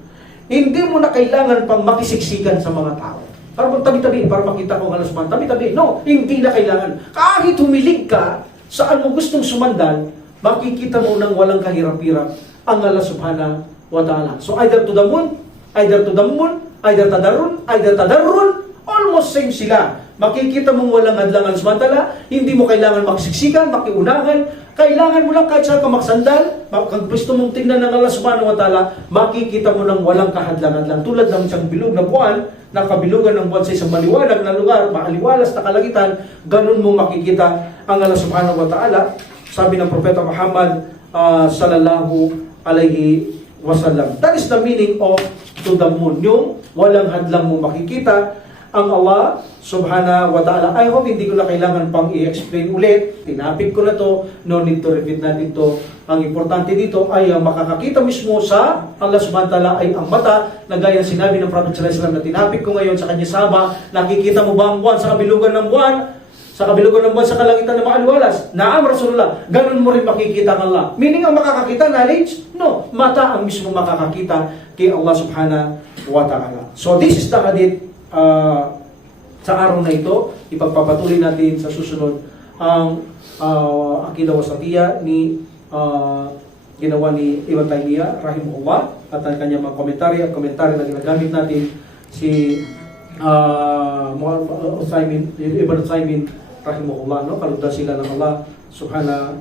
hindi mo na kailangan pang makisiksikan sa mga tao. Para magtabi-tabi, para makita ko ang alas man. Tabi-tabi. No, hindi na kailangan. Kahit humilig ka, saan mo gustong sumandal, makikita mo ng walang kahirap-hirap ang Allah subhanahu wa ta'ala. So either to the moon, either to the moon, either tadarrun, almost same sila. Makikita mong walang hadlangan samantala, hindi mo kailangan maksiksikan, makiunahan, kailangan mo lang kahit saan ka magsandal, kung gusto mong tingnan ng Allah subhanahu wa ta'ala, makikita mo ng walang kahadlangan lang. Tulad ng isang bilog na buwan, nakabilugan ng buwan sa isang maliwanag na lugar, maaliwalas na kalagitan, ganun mo makikita ang Allah subhanahu wa ta'ala. Sabi ng Propeta Muhammad sallallahu alaihi wasallam. That is the meaning of to the moon. Yung walang hadlang mo makikita ang Allah subhanahu wa ta'ala. I hope hindi ko na kailangan pang i-explain ulit. Tinapik ko na to. No need to repeat natin to. Ang importante dito ay ang makakakita mismo sa Allah subhanahu wa ta'ala ay ang mata na gaya sinabi ng Prophet sallallahu alaihi wasallam na tinapik ko ngayon sa kanya saba. Nakikita mo ba ang buwan sa kabilugan ng buwan? Sa kabilugan ng buwan sa kalangitan ng maaliwalas? Naam Rasulullah. Ganun mo rin makikita ang Allah. Meaning ang makakakita, knowledge? No. Mata ang mismo makakakita kay Allah subhanahu wa ta'ala. So this is the hadith. Sa araw na ito, ipagpapatuloy natin sa susunod ang Aqidah Wasatiyya ni ginawa ni Ibn Taymiyyah rahimahullah at ang kanyang mga komentary na ginagamit natin si Ibn Uthaymin rahimahullah, no? Kalugdan sila ng Allah subhanahu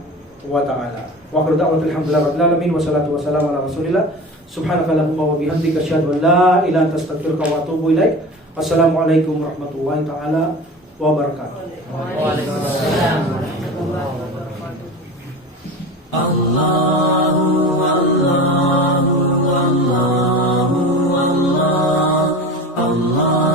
wa ta'ala. Wa akhiru da'watina alhamdulillahi rabbil alamin wa salatu wa salamu ala rasulillah. Subhanakallahumma wa bihamdika asyhadu an la ilaha illa anta astaghfiruka wa atubu ilaik. Assalamualaikum warahmatullahi ta'ala wabarakatuh. Waalaikumsalam warahmatullahi wabarakatuh. Allahu Allahu Allahu Allah Allah